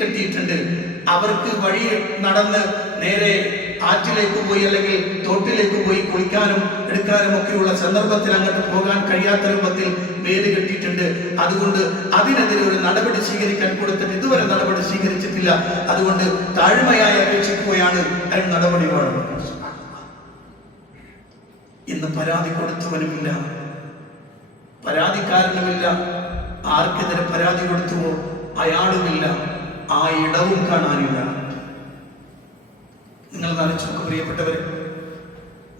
കെട്ടിയിട്ടുണ്ട്. അവർക്ക് വഴി നടന്ന് നേരെ ആറ്റിലേക്ക് പോയി അല്ലെങ്കിൽ തോട്ടിലേക്ക് പോയി കുളിക്കാനും എടുക്കാനും ഒക്കെയുള്ള സന്ദർഭത്തിൽ അങ്ങോട്ട് പോകാൻ കഴിയാത്ത രൂപത്തിൽ വേലി കെട്ടിയിട്ടുണ്ട്. അതുകൊണ്ട് അതിനെതിരെ ഒരു നടപടി സ്വീകരിക്കാൻ കൊടുത്തിട്ട് ഇതുവരെ നടപടി സ്വീകരിച്ചിട്ടില്ല. അതുകൊണ്ട് താഴ്മയായി അപേക്ഷിക്കുകയാണ്, അതിന് നടപടി വേണം. ഇന്ന് പരാതി കൊടുത്തവനുമില്ല, പരാതിക്കാരനുമില്ല, ആർക്കെതിരെ പരാതി കൊടുത്തുവോ അയാളുമില്ല, ആ ഇടവും കാണാനില്ല. നിങ്ങൾ ആലോചിച്ചു പ്രിയപ്പെട്ടവരെ,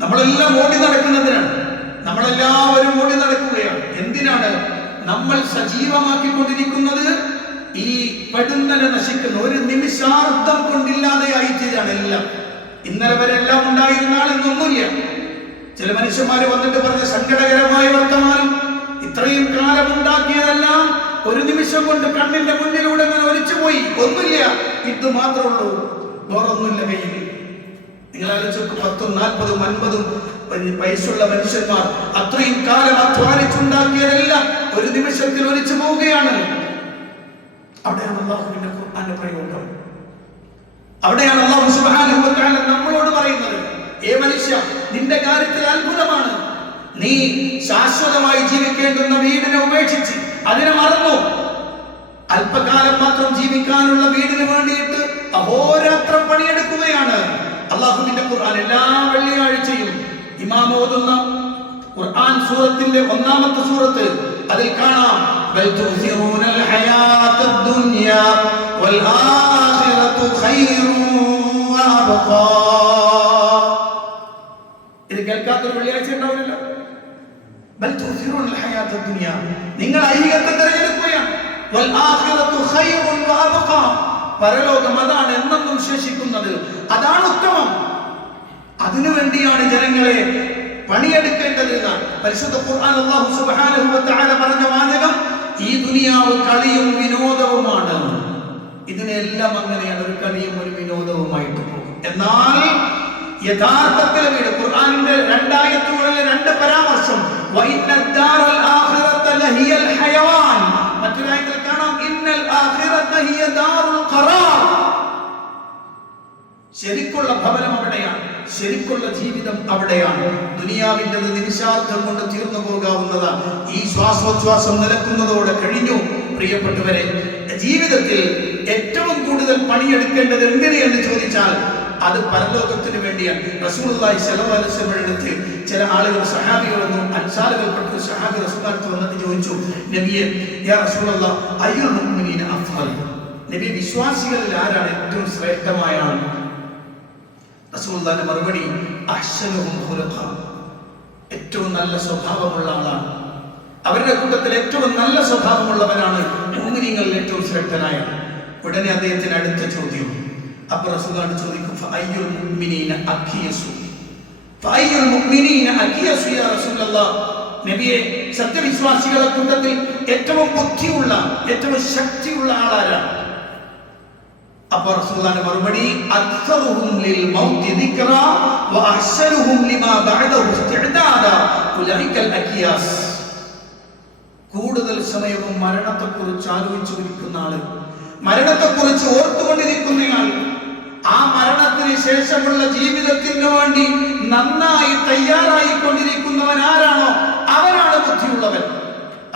നമ്മളെല്ലാം ഓടി നടക്കുന്നതിനാണ്, നമ്മളെല്ലാവരും ഓടി നടക്കുകയാണ്. എന്തിനാണ്? നമ്മൾ സജീവമാക്കിക്കൊണ്ടിരിക്കുന്നത് ഈ പടുന്നനെ നശിക്കുന്ന ഒരു നിമിഷാർദ്ധം കൊണ്ടില്ലാതെയായി തീരാണ് എല്ലാം. ഇന്നലെ വരെ എല്ലാം ഉണ്ടായിരുന്നാൽ എന്നൊന്നുമില്ല. ചില മനുഷ്യന്മാര് വന്നിട്ട് പറഞ്ഞ സങ്കടകരമായ വർത്തമാനം, ഇത്രയും കാലം ഉണ്ടാക്കിയതെല്ലാം ഒരു നിമിഷം കൊണ്ട് കണ്ണിന്റെ മുന്നിലൂടെ അങ്ങനെ ഒലിച്ചുപോയി. ഒന്നുമില്ല, ഇത് മാത്രമേ ഉള്ളൂ, വേറൊന്നുമില്ല കയ്യിൽ. നിങ്ങൾ ആലോചിച്ച് 10, 40, 50 വയസ്സുള്ള മനുഷ്യന്മാർ അത്രയും കാലം അധ്വാനിച്ചുണ്ടാക്കിയതെല്ലാം ഒരു നിമിഷത്തിൽ ഒലിച്ചു പോവുകയാണ്. അവിടെയാണ് അല്ലാഹുവിന്റെ ഖുർആന്റെ പ്രയോഗം. അവിടെയാണ് അല്ലാഹു സുബ്ഹാനഹു വ തആല നമ്മളോട് പറയുന്നത്, ഏ മനുഷ്യ, നിന്റെ കാര്യത്തിൽ അത്ഭുതമാണ്. നീ ശാശ്വതമായി ജീവിക്കേണ്ടുന്ന വീടിനെ ഉപേക്ഷിച്ച് അതിനെ മറന്നു. അല്പകാലം മാത്രം ജീവിക്കാനുള്ള വീടിന് വേണ്ടിയിട്ട് അഹോരാത്രം പണിയെടുക്കുകയാണ്. അല്ലാഹുവിന്റെ ഖുർആൻ എല്ലാ വെള്ളിയാഴ്ചയും ഇമാം ഓതുന്ന ഖുർആൻ സൂറത്തിന്റെ 1-ാമത്തെ സൂറത്ത്, അതിൽ കാണാം ബൽ തുസിറൂനൽ ഹയാത്തദ് ദുനിയാ വൽ ആഖിറതു ഖൈറുൻ വഅബ്ഖാ. ഇത് കേൾക്കാത്തൊരു വെള്ളിയാഴ്ച ഉണ്ടാവില്ലല്ലോ. ബൽ തുസിറൂനൽ ഹയാത്തദ് ദുനിയാ, നിങ്ങൾ ഐഹികത്തെ തിരഞ്ഞെടുക്കുകയാണ്. വൽ ആഖിറതു ഖൈറുൻ വഅബ്ഖാ, പരലോകം അതാണ് എന്നെന്നും ശേഷിക്കുന്നത്, അതാണ് ഉത്തമം. അതിനുവേണ്ടിയാണ് ജനങ്ങളെ പണിയെടുക്കേണ്ടത് എന്നാണ് പരിശുദ്ധ ഖുർആൻ. അല്ലാഹു സുബ്ഹാനഹു വ തആല പറഞ്ഞ വാചകം, ഈ ദുനിയാവ് കളിയും വിനോദവുമാണ്. ഇതിനെല്ലാം അങ്ങനെയാണ്, ഒരു കളിയും ഒരു വിനോദവുമായിട്ട് പോകും. എന്നാൽ യഥാർത്ഥത്തിൽ ഖുർആനിന്റെ 2 ആയത്തുകളിലെ 2 പരാമർശം, വഇന്നദ്ദാറൽ ആഖിറത ലഹിയൽ ഹയവാൻ, മറ്റൊരായത്തിൽ കാണാം ഇന്നൽ ആഖിറത ഹിയ ദാറുൽ ഖറാർ. ശരിക്കുള്ള ഭവനം അവിടെയാണ്, ശരിക്കുള്ള ജീവിതം അവിടെയാണ്. ദുനിയാവിന്റെ നിമിഷാർത്ഥം കൊണ്ട് തീർന്നു പോകാവുന്നതാണ്. ഈ ശ്വാസോച്ഛ്വാസം നിലക്കുന്നതോടെ കഴിഞ്ഞു. പ്രിയപ്പെട്ടവരെ, ജീവിതത്തിൽ ഏറ്റവും കൂടുതൽ പണിയെടുക്കേണ്ടത് എന്തിനെന്ന് ചോദിച്ചാൽ അത് പരലോകത്തിന് വേണ്ടിയാണ്. റസൂലുള്ളാഹി സ്വല്ലല്ലാഹു അലൈഹി വസല്ലം അടുത്ത് ചില ആളുകൾ, സഹാബികളൊന്നും അൻസാറുകൾപ്പെട്ട സഹാബി റസൂലുള്ളാഹി വന്നിട്ട് ചോദിച്ചു, നബിയെ യാ റസൂലല്ലാഹ് അയ്യുൽ മുഅ്മിനീന അഫ്ളൽ, നബി വിശ്വാസികളിൽ ആരാണ് ഏറ്റവും ശ്രേഷ്ഠമായ ആൾ? റസൂലുള്ളാഹിന്റെ മറുപടി, അഹ്സനുഹും ഖുലുഖാ, ഏറ്റവും നല്ല സ്വഭാവമുള്ള ആളാണ്. അവരുടെ കൂട്ടത്തിൽ ഏറ്റവും നല്ല സ്വഭാവമുള്ളവനാണ് മുഅ്മിനീങ്ങളിൽ ഏറ്റവും ശ്രേഷ്ഠനായ. ഉടനെ അദ്ദേഹത്തിന് അടുത്ത ചോദ്യം. അപ്പോൾ റസൂലുള്ളാഹി ചോദിക്കും, ഫഅയ്യുൽ മുഅ്മിനീന അഖിയസു, ഫഅയ്യുൽ മുഅ്മിനീന അഖിയസു യാ റസൂലല്ലാഹ്, നബിയെ സത്യവിശ്വാസികളുടെ കൂട്ടത്തിൽ ഏറ്റവും ബുദ്ധിയുള്ള, ഏറ്റവും ശക്തിയുള്ള ആളാരാണ്? അപ്പോൾ റസൂലുള്ളാഹിന്റെ മറുപടി, അക്സറുഹും ലിൽ മൗതി ദിക്റാ വഅഹ്സനുഹും ലിമാ ബഅദഹു ഇസ്തിഅദാദാ ഉലൈകൽ അഖിയാസ്. കൂടുതൽ സമയവും മരണത്തെക്കുറിച്ച് ആലോചിച്ചുകൊണ്ടിരിക്കുന്ന ആള്, മരണത്തെക്കുറിച്ച് ഓർത്തുകൊണ്ടിരിക്കുന്നയാൾ, ആ മരണത്തിന് ശേഷമുള്ള ജീവിതത്തിന് വേണ്ടി നന്നായി തയ്യാറായിക്കൊണ്ടിരിക്കുന്നവൻ ആരാണോ അവനാണ് ബുദ്ധിയുള്ളവൻ,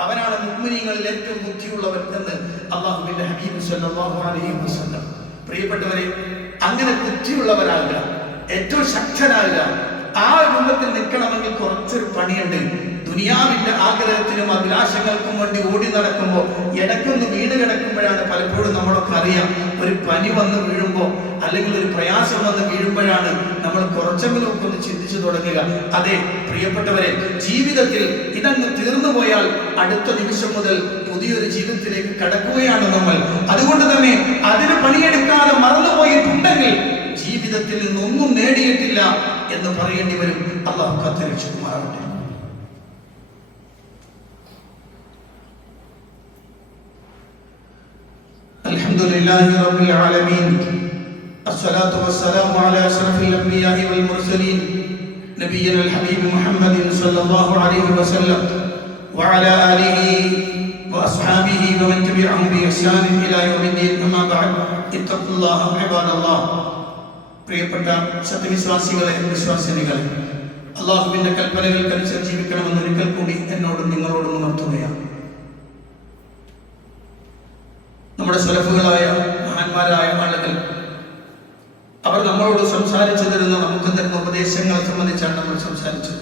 അവനാണ് മുഅ്മിനീങ്ങളിൽ ഏറ്റവും ബുദ്ധിയുള്ളവൻ എന്ന് അല്ലാഹുവിന്റെ ഹബീബ് സല്ലല്ലാഹു അലൈഹി വസല്ലം. പ്രിയപ്പെട്ടവരെ, അങ്ങനെ ബുദ്ധിയുള്ളവരാകുക, ഏറ്റവും ശക്തരാകുക, ആ രൂപത്തിൽ നിൽക്കണമെങ്കിൽ കുറച്ചൊരു പണിയുണ്ട്. ദുനിയാവിന്റെ ആഗ്രഹത്തിനും അഭിലാഷങ്ങൾക്കും വേണ്ടി ഓടി നടക്കുമ്പോൾ ഇടയ്ക്കൊന്ന് വീണ് കിടക്കുമ്പോഴാണ് പലപ്പോഴും നമ്മളൊക്കെ അറിയാം, ഒരു പനി വന്ന് വീഴുമ്പോൾ അല്ലെങ്കിൽ ഒരു പ്രയാസം വന്ന് വീഴുമ്പോഴാണ് നമ്മൾ കുറച്ചെങ്കിലും ഒക്കെ ഒന്ന് ചിന്തിച്ചു തുടങ്ങുക. അതെ പ്രിയപ്പെട്ടവരെ, ജീവിതത്തിൽ ഇതങ്ങ് തീർന്നു പോയാൽ അടുത്ത നിമിഷം മുതൽ പുതിയൊരു ജീവിതത്തിലേക്ക് കടക്കുകയാണ് നമ്മൾ. അതുകൊണ്ട് തന്നെ അതിന് പണിയെടുക്കാതെ മറന്നുപോയിട്ടുണ്ടെങ്കിൽ ജീവിതത്തിൽ നിന്നൊന്നും നേടിയിട്ടില്ല എന്ന് പറയേണ്ടി വരും. അല്ലാഹു കാത്തുരക്ഷിക്കുമാറാവട്ടെ. അൽഹംദുലില്ലാഹി റബ്ബിൽ ആലമീൻ, അസ്സലാത്തു വസ്സലാമു അലാ അഷ്റഫിൽ അംബിയാഇ വൽ മുർസലീൻ, നബിയ്യിനൽ ഹബീബ് മുഹമ്മദിൻ സ്വല്ലല്ലാഹു അലൈഹി വസല്ലം വഅലാ ആലിഹി വഅസ്ഹാബിഹി വമൻ തബിഅഹും ബിഇഹ്സാൻ ഇലാ യൗമിദ്ദീൻ. അമ്മാ ബഅദ്, ഇത്തഖുല്ലാഹ ഇബാദല്ലാഹ്. പ്രിയപ്പെട്ട സത്യവിശ്വാസികളെ, വിശ്വാസിനികളെ, അല്ലാഹുവിന്റെ കൽപ്പനകൾക്കനുസരിച്ച് ജീവിക്കണമെന്ന് ഒരിക്കൽ കൂടി എന്നോടും നിങ്ങളോടും ഉണർത്തുകയാണ്. നമ്മുടെ സലഫുകളായ മഹാന്മാരായ ആളുകൾ അവർ നമ്മളോട് സംസാരിച്ചു തരുന്ന, നമുക്ക് തരുന്ന ഉപദേശങ്ങളെ സംബന്ധിച്ചാണ് നമ്മൾ സംസാരിച്ചത്.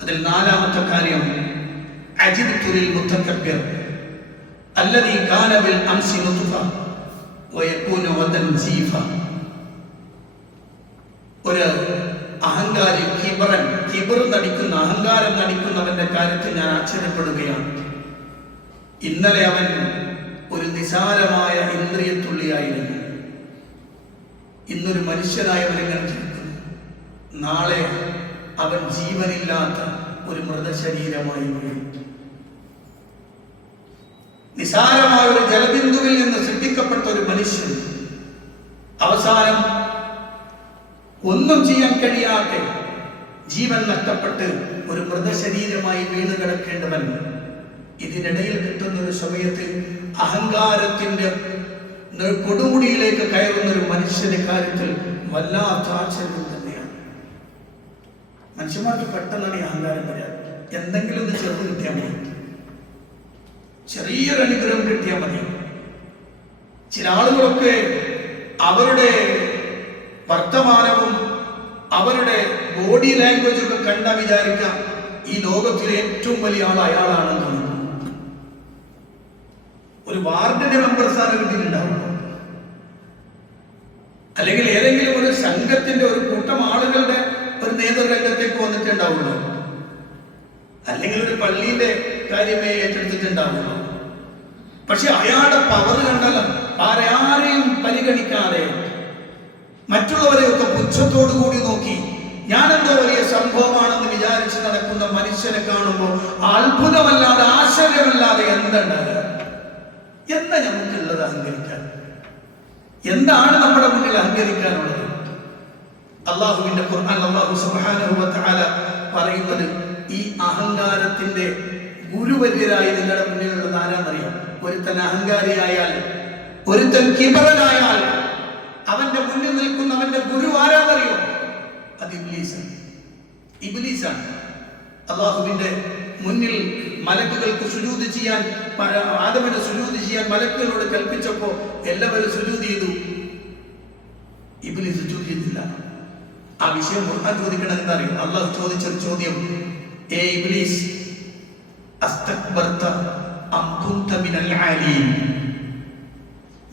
അതിൽ 4-ാമത്തെ കാര്യം, അജിബ്തു ലിൽ മുതകബ്ബിർ അല്ലദീ കാന ബിൽ അംസി നുത്ഫ വയകൂനു വദൻ സീഫ. ഒരു അഹങ്കാരി, കിബർ നടിക്കുന്ന, അഹങ്കാരം നടിക്കുന്നവന്റെ കാര്യത്തിൽ ഞാൻ ആശ്ചര്യപ്പെടുകയാണ്. ഇന്നലെ അവൻ ഒരു നിസാരമായ ഇന്ദ്രിയത്തുള്ളിയായിരുന്നു, ഇന്നൊരു മനുഷ്യനായവനെങ്ങനെ ജീവിക്കുന്നു. നാളെ അവൻ ജീവനില്ലാത്ത ഒരു മൃതശരീരമായി വീഴും. നിസാരമായ ഒരു ജലബിന്ദുവിൽ നിന്ന് സൃഷ്ടിക്കപ്പെട്ട ഒരു മനുഷ്യൻ അവസാനം ഒന്നും ചെയ്യാൻ കഴിയാതെ ജീവൻ നഷ്ടപ്പെട്ട് ഒരു മൃതശരീരമായി വീണ് കിടക്കേണ്ടവൻ ഇതിനിടയിൽ കിട്ടുന്ന ഒരു സമയത്ത് അഹങ്കാരത്തിന്റെ കൊടുമുടിയിലേക്ക് കയറുന്ന ഒരു മനുഷ്യന്റെ കാര്യത്തിൽ വല്ലാത്ത ആശ്ചര്യം തന്നെയാണ്. മനുഷ്യന്മാർക്ക് പെട്ടെന്നാണ് ഈ അഹങ്കാരം വരാൻ. എന്തെങ്കിലും ഒന്ന് ചെറുത് കിട്ടിയാൽ മതി, ചെറിയൊരു അനുഗ്രഹം കിട്ടിയാൽ മതി. ചില ആളുകളൊക്കെ അവരുടെ വർത്തമാനവും അവരുടെ ബോഡി ലാംഗ്വേജ് ഒക്കെ കണ്ടാൽ വിചാരിക്കാം ഈ ലോകത്തിലെ ഏറ്റവും വലിയ ആൾ അയാളാണെന്ന് തോന്നുന്നു. ഒരു വാർഡിന്റെ മെമ്പർ സ്ഥാനം കിട്ടിയിട്ടുണ്ടാവും, അല്ലെങ്കിൽ ഏതെങ്കിലും ഒരു സംഘത്തിന്റെ ഒരു കൂട്ടം ആളുകളുടെ ഒരു നേതൃരംഗത്തേക്ക് വന്നിട്ടുണ്ടാവുള്ളൂ, അല്ലെങ്കിൽ ഒരു പള്ളിയുടെ കാര്യമേ ഏറ്റെടുത്തിട്ടുണ്ടാവുള്ളൂ. പക്ഷെ അയാളുടെ പവർ കണ്ടാലും ആരെയും പരിഗണിക്കാതെ മറ്റുള്ളവരെയൊക്കെ പുച്ഛത്തോടു കൂടി നോക്കി ഞാനെന്തോ വലിയ സംഭവമാണെന്ന് വിചാരിച്ച് നടക്കുന്ന മനുഷ്യനെ കാണുമ്പോൾ അത്ഭുതമല്ലാതെ ആശ്ചര്യമല്ലാതെ എന്തുണ്ടാകുക? എന്താ നമുക്കുള്ളത് അഹങ്കരിക്കാൻ? എന്താണ് നമ്മുടെ മുന്നിൽ അഹങ്കരിക്കാനുള്ളത്? അള്ളാഹുവിന്റെ ഖുർആൻ അല്ലാഹു സുബ്ഹാനഹു വ തആല പറയുന്നത് ഈ അഹങ്കാരത്തിന്റെ ഗുരുവര്യരായി നിങ്ങളുടെ മുന്നിലുള്ളത് ആരാന്നറിയാം? ഒരുത്തൻ അഹങ്കാരിയായാൽ, ഒരുത്തൻ കിബറനായാൽ അവന്റെ മുന്നിൽ നിൽക്കുന്ന അവന്റെ ഗുരു ആരാന്നറിയോ? അത് ഇബ്ലീസാണ്. ഇബ്ലീസാണ്. അള്ളാഹുവിന്റെ മുന്നിൽ മലക്കുകൾക്ക് സുജൂദ് ചെയ്യാൻ, ആദമിന് സുജൂദ് ചെയ്യാൻ മലക്കുകളോട് കൽപ്പിച്ചപ്പോ എല്ലാവരും സുജൂദ് ചെയ്തു. ഇബ്ലീസ് സുജൂദ് ചെയ്തില്ല. ആ വിഷയം ഖുർആൻ ചോദിക്കണത് എന്താ അറിയോ? അള്ളാഹു ചോദിച്ചൊരു ചോദ്യം, ഏ ഇബ്ലീസ് അസ്തക്ബർത അം കുൻത മിനൽ ആലീൻ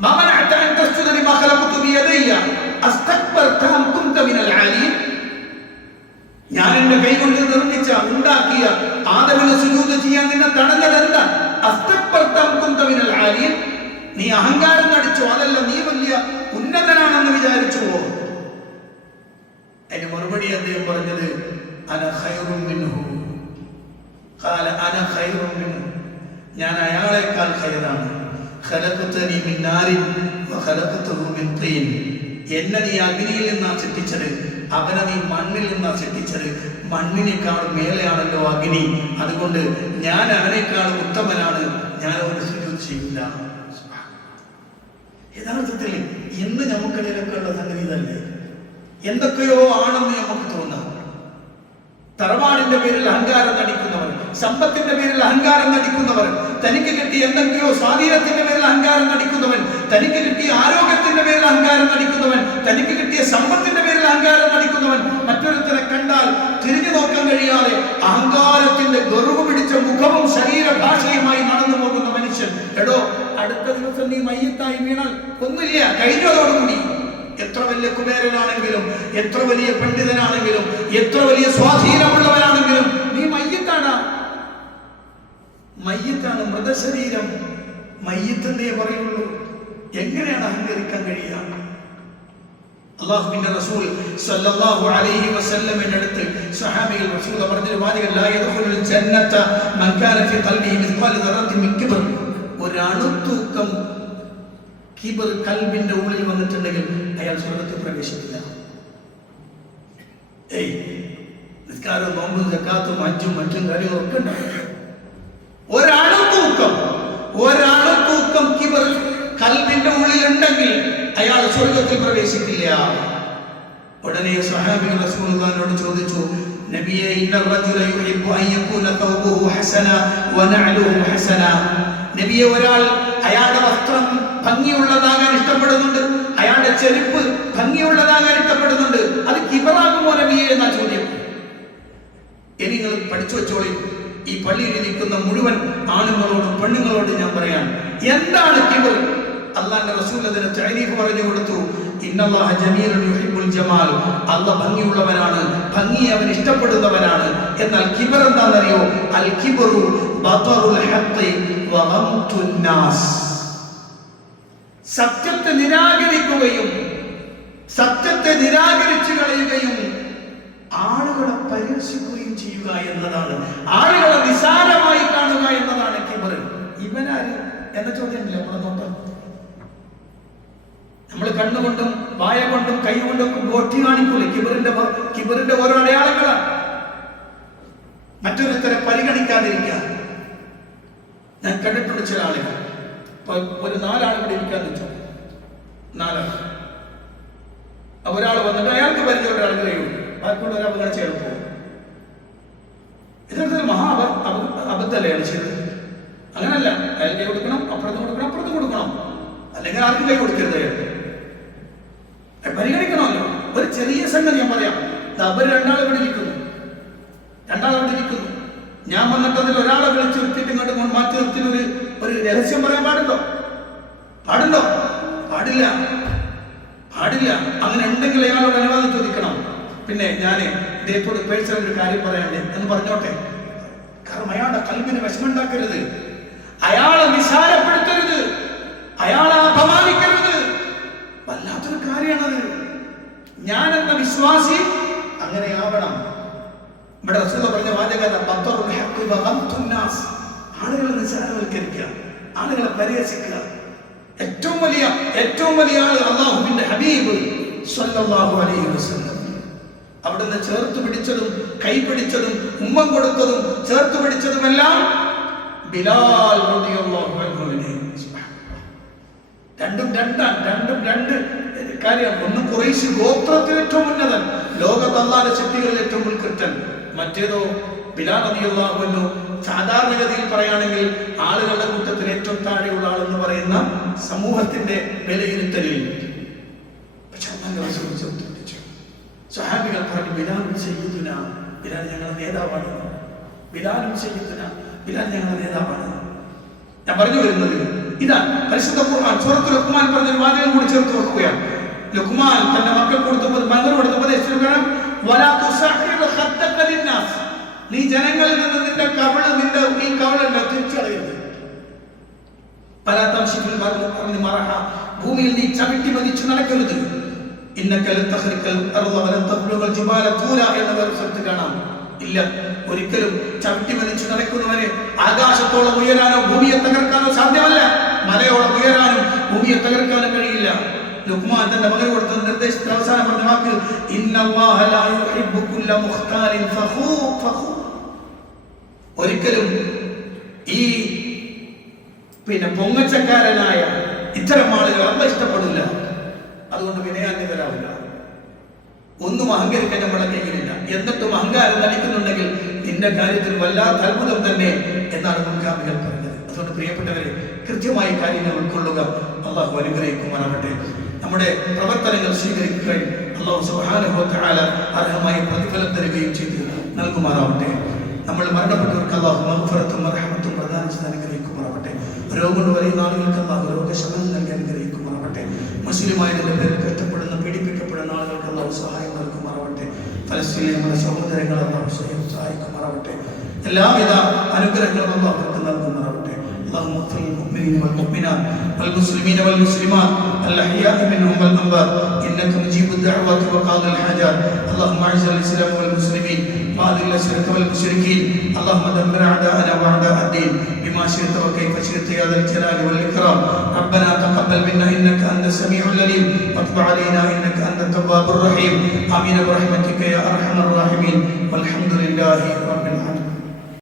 മാ മനഅത അൻ തസ്ജുദ ലിമാ ഖലഖതു ബിയദയ്യ അസ്തക്ബർത അം കുൻത മിനൽ ആലീൻ. ഞാൻ എന്റെ കൈകൊണ്ട് നിർമ്മിച്ച ഉണ്ടാക്കിയ ആദമിനെ സുജൂദ് ചെയ്യാൻ നിന്നെ തടഞ്ഞത് എന്താ? അസ്തക്ബർത അം കുൻത മിനൽ ആലീൻ. നീ അഹങ്കാരം നടിച്ചോ? അതല്ല, നീ വലിയ ഉന്നതനാണെന്ന് വിചാരിച്ചുവോ? അതിന് മറുപടി അദ്ദേഹം പറഞ്ഞത് അന ഖൈറും മിൻഹു ഖാല അന ഖൈറും മിൻഹു, ഞാൻ അയാളെക്കാൾ ഖൈറാണ്. ഖലഖതനി മിൻ നാരിൻ വ ഖലഖതഹു മിൻ തീൻ. എന്നെ നീ അഗ്നിയിൽ നിന്നാണ് സൃഷ്ടിച്ചത്, അവനെ നീ മണ്ണിൽ നിന്നാണ് സൃഷ്ടിച്ചത്. മണ്ണിനേക്കാൾ മേലെയാണല്ലോ അഗ്നി, അതുകൊണ്ട് ഞാൻ അവനേക്കാൾ ഉത്തമനാണ്, ഞാൻ അവന് സുജൂദ് ചെയ്യില്ല. യഥാർത്ഥത്തിൽ ഇന്ന് നമുക്കിടയിലൊക്കെ ഉള്ള സംഗതി തന്നെ. എന്തൊക്കെയോ ആണെന്ന് നമുക്ക് തോന്നാം. തറവാടിന്റെ പേരിൽ അഹങ്കാരം നടിക്കുന്നവർ, സമ്പത്തിന്റെ പേരിൽ അഹങ്കാരം നടിക്കുന്നവർ, തനിക്ക് കിട്ടിയ എന്തൊക്കെയോ സ്വാധീനത്തിന്റെ പേരിൽ അഹങ്കാരം നടിക്കുന്നവൻ, തനിക്ക് കിട്ടിയ ആരോഗ്യത്തിന്റെ പേരിൽ അഹങ്കാരം നടിക്കുന്നവൻ, തനിക്ക് കിട്ടിയ സമ്പത്തിന്റെ പേരിൽ അഹങ്കാരം നടിക്കുന്നവൻ, മറ്റൊരുത്തരെ കണ്ടാൽ തിരിഞ്ഞു നോക്കാൻ കഴിയാതെ അഹങ്കാരത്തിന്റെ ഗർവ് പിടിച്ച മുഖവും ശരീരഭാഷയുമായി നടന്നു പോകുന്ന മനുഷ്യൻ. എടോ, അടുത്ത ദിവസം നീ മയ്യത്തായി വീണാൽ ഒന്നുമില്ല, കഴിഞ്ഞതോടുകൂടി. എത്ര വലിയ കുബേരനാണെങ്കിലും, എത്ര വലിയ പണ്ഡിതനാണെങ്കിലും, എത്ര വലിയ സ്വാധീനമുള്ളവനാണെങ്കിലും നീ മയ്യത്താണ്. മയ്യത്താണ്, മൃതശരീരം. മയ്യത്തേ പറയുള്ളൂ. എങ്ങനെയാണ് അഹങ്കരിക്കാൻ കഴിയുക? അല്ലാഹുവിന്റെ റസൂൽ സല്ലല്ലാഹു അലൈഹി വസല്ലമിന്റെ അടുത്ത് സ്വഹാബികൾ റസൂൽ പറഞ്ഞൊരു വാചകം, ലാ യദ്ഖുലുൽ ജന്നത മൻ കാന ഫീ ഖൽബിഹി മിസ്ഖാലു ദർറത്തിൻ മിൻ കിബ്ർ. ഒരു അണുത്തൂക്കം കിബർ കൽബിന്റെ ഉള്ളിൽ വന്നിട്ടുണ്ടെങ്കിൽ അയാൾ സ്വർഗ്ഗത്തിൽ പ്രവേശിക്കില്ല. നിസ്കാരവും നോമ്പും സക്കാത്തും ഹജ്ജും മറ്റും കാര്യങ്ങളൊക്കെ ഉണ്ടാവും. ഒരണുത്തൂക്കം കിബർ കൽബിന്റെ ഉള്ളിൽ ഉണ്ടെങ്കിൽ അയാൾ സ്വർഗ്ഗത്തിൽ പ്രവേശിക്കില്ല. ഉടനെ സ്വഹാബികൾ റസൂലുള്ളാഹിനോട് ചോദിച്ചു, നബിയേ, ഇന്ന റജുല യുഹിബ്ബു അൻ യകൂന തൗബുഹു ഹസന വ നഅലുഹു ഹസന. നബിയെ, ഒരാൾ അയാളുടെ വസ്ത്രം ഭംഗിയുള്ളതാകാൻ ഇഷ്ടപ്പെടുന്നുണ്ട്, അയാളുടെ ചെരുപ്പ് ഭംഗിയുള്ളതാകാൻ ഇഷ്ടപ്പെടുന്നുണ്ട്, അത് കിബറാകുമോ നബിയെ എന്നാ ചോദ്യം. ഇനി നിങ്ങൾ പഠിച്ചു വെച്ചോളി, ഈ പള്ളിയിൽ ഇരിക്കുന്ന മുഴുവൻ ആണുങ്ങളോടും പെണ്ണുങ്ങളോടും ഞാൻ പറയാൻ, എന്താണ് കിബർ? അല്ലാഹുവിന്റെ റസൂൽ അതിന് തഅരീഫ് പറഞ്ഞു കൊടുത്തു. ഇന്നല്ലാഹ ജമീലുൻ യുഹിബ്ബുൽ ജമാൽ. അല്ലാഹ് ഭംഗിയുള്ളവനാണ്, ഭംഗിയെ അവൻ ഇഷ്ടപ്പെടുന്നവനാണ്. എന്നാൽ കിബർ എന്താണെന്നറിയോ? അൽ കിബ്റു ബതറുൽ ഹഖ് വ ഗംതുൻ നാസ്. സത്യത്തെ നിരാകരിക്കുകയും സത്യത്തെ നിരാകരിച്ചു കളയുകയും ആളുകളെ പരിഹസിക്കുകയും ചെയ്യുക എന്നതാണ്, ആളുകളെ നിസാരമായി കാണുക എന്നതാണ് കിബർ. ഇവനാര് എന്ന ചോദ്യമില്ല നമ്മുടെ നോട്ടം. നമ്മൾ കണ്ണുകൊണ്ടും വായ കൊണ്ടും കൈ കൊണ്ടും ഗോട്ടി കാണിക്കൂലേ? കിബറിന്റെ ഓരോ അടയാളങ്ങളാണ്. മറ്റൊരുത്തരെ പരിഗണിക്കാതിരിക്കുക. ഞാൻ കണ്ടിട്ടുണ്ട് ചില ആളുകൾ, ഒരു 4 ആളുകൾ ഇരിക്കാൻ വെച്ചു, 4 ആൾ. ഒരാൾ വന്നിട്ട് അയാൾക്ക് പരിചയമുള്ള ആൾ കഴിയും, ബാക്കിയുള്ളവർ അവഗണിച്ച് അയാൾ പോകും. യഥാർത്ഥത്തിൽ അബദ്ധമല്ലാണ് ചെയ്തത്. അങ്ങനല്ല, അയാൾ കൈ കൊടുക്കണം, അപ്പുറത്തും കൊടുക്കണം, അല്ലെങ്കിൽ ആർക്കും കൈ കൊടുക്കരുത്. പരിഗണിക്കണമല്ലോ. ഒരു ചെറിയ സംഗതി ഞാൻ പറയാം. അവർ 2 ആൾ ഇവിടെ ഇരിക്കുന്നു. വന്നിട്ട് അതിൽ ഒരാളെ വിളിച്ച് നിർത്തിയിട്ട് ഇങ്ങോട്ട് മാറ്റി നിർത്തിയിട്ട് ഒരു രഹസ്യം പറയാൻ പാടുണ്ടോ? പാടുണ്ടോ? പാടില്ല. അങ്ങനെ ഉണ്ടെങ്കിൽ അയാളോട് അനുവാദം ചോദിക്കണം. പിന്നെ ഞാൻ ഇദ്ദേഹത്തോട് പേഴ്സണൽ ഒരു കാര്യം പറയാണ്ട് എന്ന് പറഞ്ഞോട്ടെ. കാരണം അയാളുടെ കൽബിന് വിഷമുണ്ടാക്കരുത്, അയാളെ നിസാരപ്പെടുത്തരുത്, അയാളെ അപമാനിക്കരുത്. വല്ലാത്തൊരു കാര്യമാണത്. ഞാനെന്ന വിശ്വാസി അങ്ങനെയാവണം. ഇവിടെ റസൂൽ പറഞ്ഞ വാചകത ആളുകളെ നിസാരവൽക്കരിക്കുക, ആളുകളെ പരിഹസിക്കുക. ഏറ്റവും വലിയ ആള് അല്ലാഹുവിന്റെ ഹബീബ് സ്വല്ലല്ലാഹു അലൈഹി വസല്ലം. അവിടുന്ന് ചേർത്ത് പിടിച്ചതും കൈപിടിച്ചതും ഉമ്മം കൊടുത്തതും ചേർത്ത് പിടിച്ചതുമെല്ലാം ബിലാൽ റളിയല്ലാഹു അൻഹുവിനെ. രണ്ടും രണ്ട് കാര്യമാണ്. ഒന്ന് ഖുറൈശ് ഗോത്രത്തിൽ ഏറ്റവും ഉന്നതൻ, ലോകത്ത് അല്ലാഹുവിന്റെ ശക്തികളിൽ ഏറ്റവും ഉത്കൃഷ്ടൻ. മറ്റേതോ ബിലാൽ റളിയല്ലാഹു അൻഹു സാധാരണഗതിയിൽ പറയുകയാണെങ്കിൽ ആളുകളുടെ കൂട്ടത്തിൽ ഏറ്റവും താഴെയുള്ള ആളെന്ന് പറയുന്ന സമൂഹത്തിന്റെ വിലയിരുത്തലിൽ. പക്ഷെ സ്വഹാബികൾ പറഞ്ഞു ബിലാലും സയ്യിദുനാ, ബിലാൽ ഞങ്ങളുടെ നേതാവാണ്, ബിലാലും സയ്യിദുനാ, ബിലാൽ ഞങ്ങളുടെ നേതാവാണ്. ഞാൻ പറഞ്ഞു വരുന്നത് ഇതാ പരിശുദ്ധ ഖുർആൻ സൂറത്തുൽ ലുഖ്മാൻ പറഞ്ഞൊരു വാചകം കൂടി ചേർത്ത് വെക്കുകയാണ്. ലുഖ്മാൻ തന്റെ മകനോട് ഉപദേശിക്കണം, വലാ തുസഹിർ ഖദ്ദക ലിന്നാസ്, നീ ജനങ്ങളിൽ നിന്ന് നിന്റെ കവിള് ഈ കവിളുണ്ട് തിരിച്ചടയരുത്. പല തംശിഫിൽ പറഞ്ഞു മറഹ, ഭൂമിയിൽ നീ ചവിട്ടി മതിച്ചു നടക്കരുത്. ഇന്നക ലൻ തഖ്രിഖൽ അർള വലൻ തബ്ലുഗൽ ജിബാല തൂല എന്ന വേറെ കാണാം. ഇല്ല, ഒരിക്കലും ചവിട്ടി മതിച്ചു നടക്കുന്നവന് ആകാശത്തോളം ഉയരാനോ ഭൂമിയെ തകർക്കാനോ സാധ്യമല്ല. മലയോളം ഉയരാനും ഭൂമിയെ തകർക്കാനും കഴിയില്ല. ലുഖ്മാൻ തന്റെ മകന് കൊടുത്ത നിർദ്ദേശത്തിൽ അവസാനം പറഞ്ഞ വാക്ക് ഇന്നല്ലാഹ ലാ യുഹിബ്ബു കുല്ല മുഖ്താലിൻ ഫഖൂർ. ഒരിക്കലും ഈ പൊങ്ങച്ചക്കാരനായ ഇത്തരം ആളുകൾ അല്ലാഹു ഇഷ്ടപ്പെടില്ല. അതുകൊണ്ട് വിനയാന്വിതരാവില്ല. ഒന്നും അഹങ്കരിക്കാൻ നമ്മുടെ കയ്യിലില്ല. എന്നിട്ടും അഹങ്കാരം നടിക്കുന്നുണ്ടെങ്കിൽ നിന്റെ കാര്യത്തിൽ വല്ലാത്ത അത്ഭുതം തന്നെ എന്നാണ് മുൻഗാമികൾ പറഞ്ഞത്. അതുകൊണ്ട് പ്രിയപ്പെട്ടവരെ, കൃത്യമായി കാര്യങ്ങൾ ഉൾക്കൊള്ളുക. അള്ളാഹു അനുഗ്രഹിക്കുമാറാവട്ടെ. നമ്മുടെ പ്രവർത്തനങ്ങൾ സ്വീകരിക്കുകയും അള്ളാഹു സുബ്ഹാനഹു വ തആല അർഹമായ പ്രതിഫലം തരുകയും ചെയ്ത് നൽകുമാറാവട്ടെ. നമ്മൾ മരണപ്പെട്ടവർക്ക് അള്ളാഹു മഗ്ഫിറത്തും റഹ്മത്തും പ്രദാനം ചെയ്ത് അനുഗ്രഹിക്കുമാറാവട്ടെ. രോഗം കൊണ്ട് വലിയ ആളുകൾക്ക് അള്ളാഹു രോഗശമനം നൽകി അനുഗ്രഹിക്കുമാറാവട്ടെ. മുസ്ലിമായതിന്റെ പേരിൽ കഷ്ടപ്പെടുന്ന പീഡിപ്പിക്കപ്പെടുന്ന ആളുകൾക്ക് അള്ളാഹു സഹായം നൽകുമാറാവട്ടെ. ഫലസ്തീനിലെ നമ്മുടെ സഹോദരങ്ങൾ അള്ളാഹു സഹായിക്കുമാറാവട്ടെ. എല്ലാവിധ അനുഗ്രഹങ്ങളും അള്ളാഹു നൽകുമാറാവട്ടെ. اللهم اغفر للمؤمنين والمؤمنات والمسلمين والمسلمات الأحياء منهم والأموات إنك مجيب الدعوات وقاضي الحاجات. اللهم أعز الإسلام والمسلمين وأذل الشرك والمشركين. اللهم دمر أعداءنا وأعداء الدين بما شئت وكيف شئت يا ذا الجلال والإكرام. ربنا تقبل منا إنك أنت السميع العليم وتب علينا إنك أنت التواب الرحيم. آمين برحمتك يا أرحم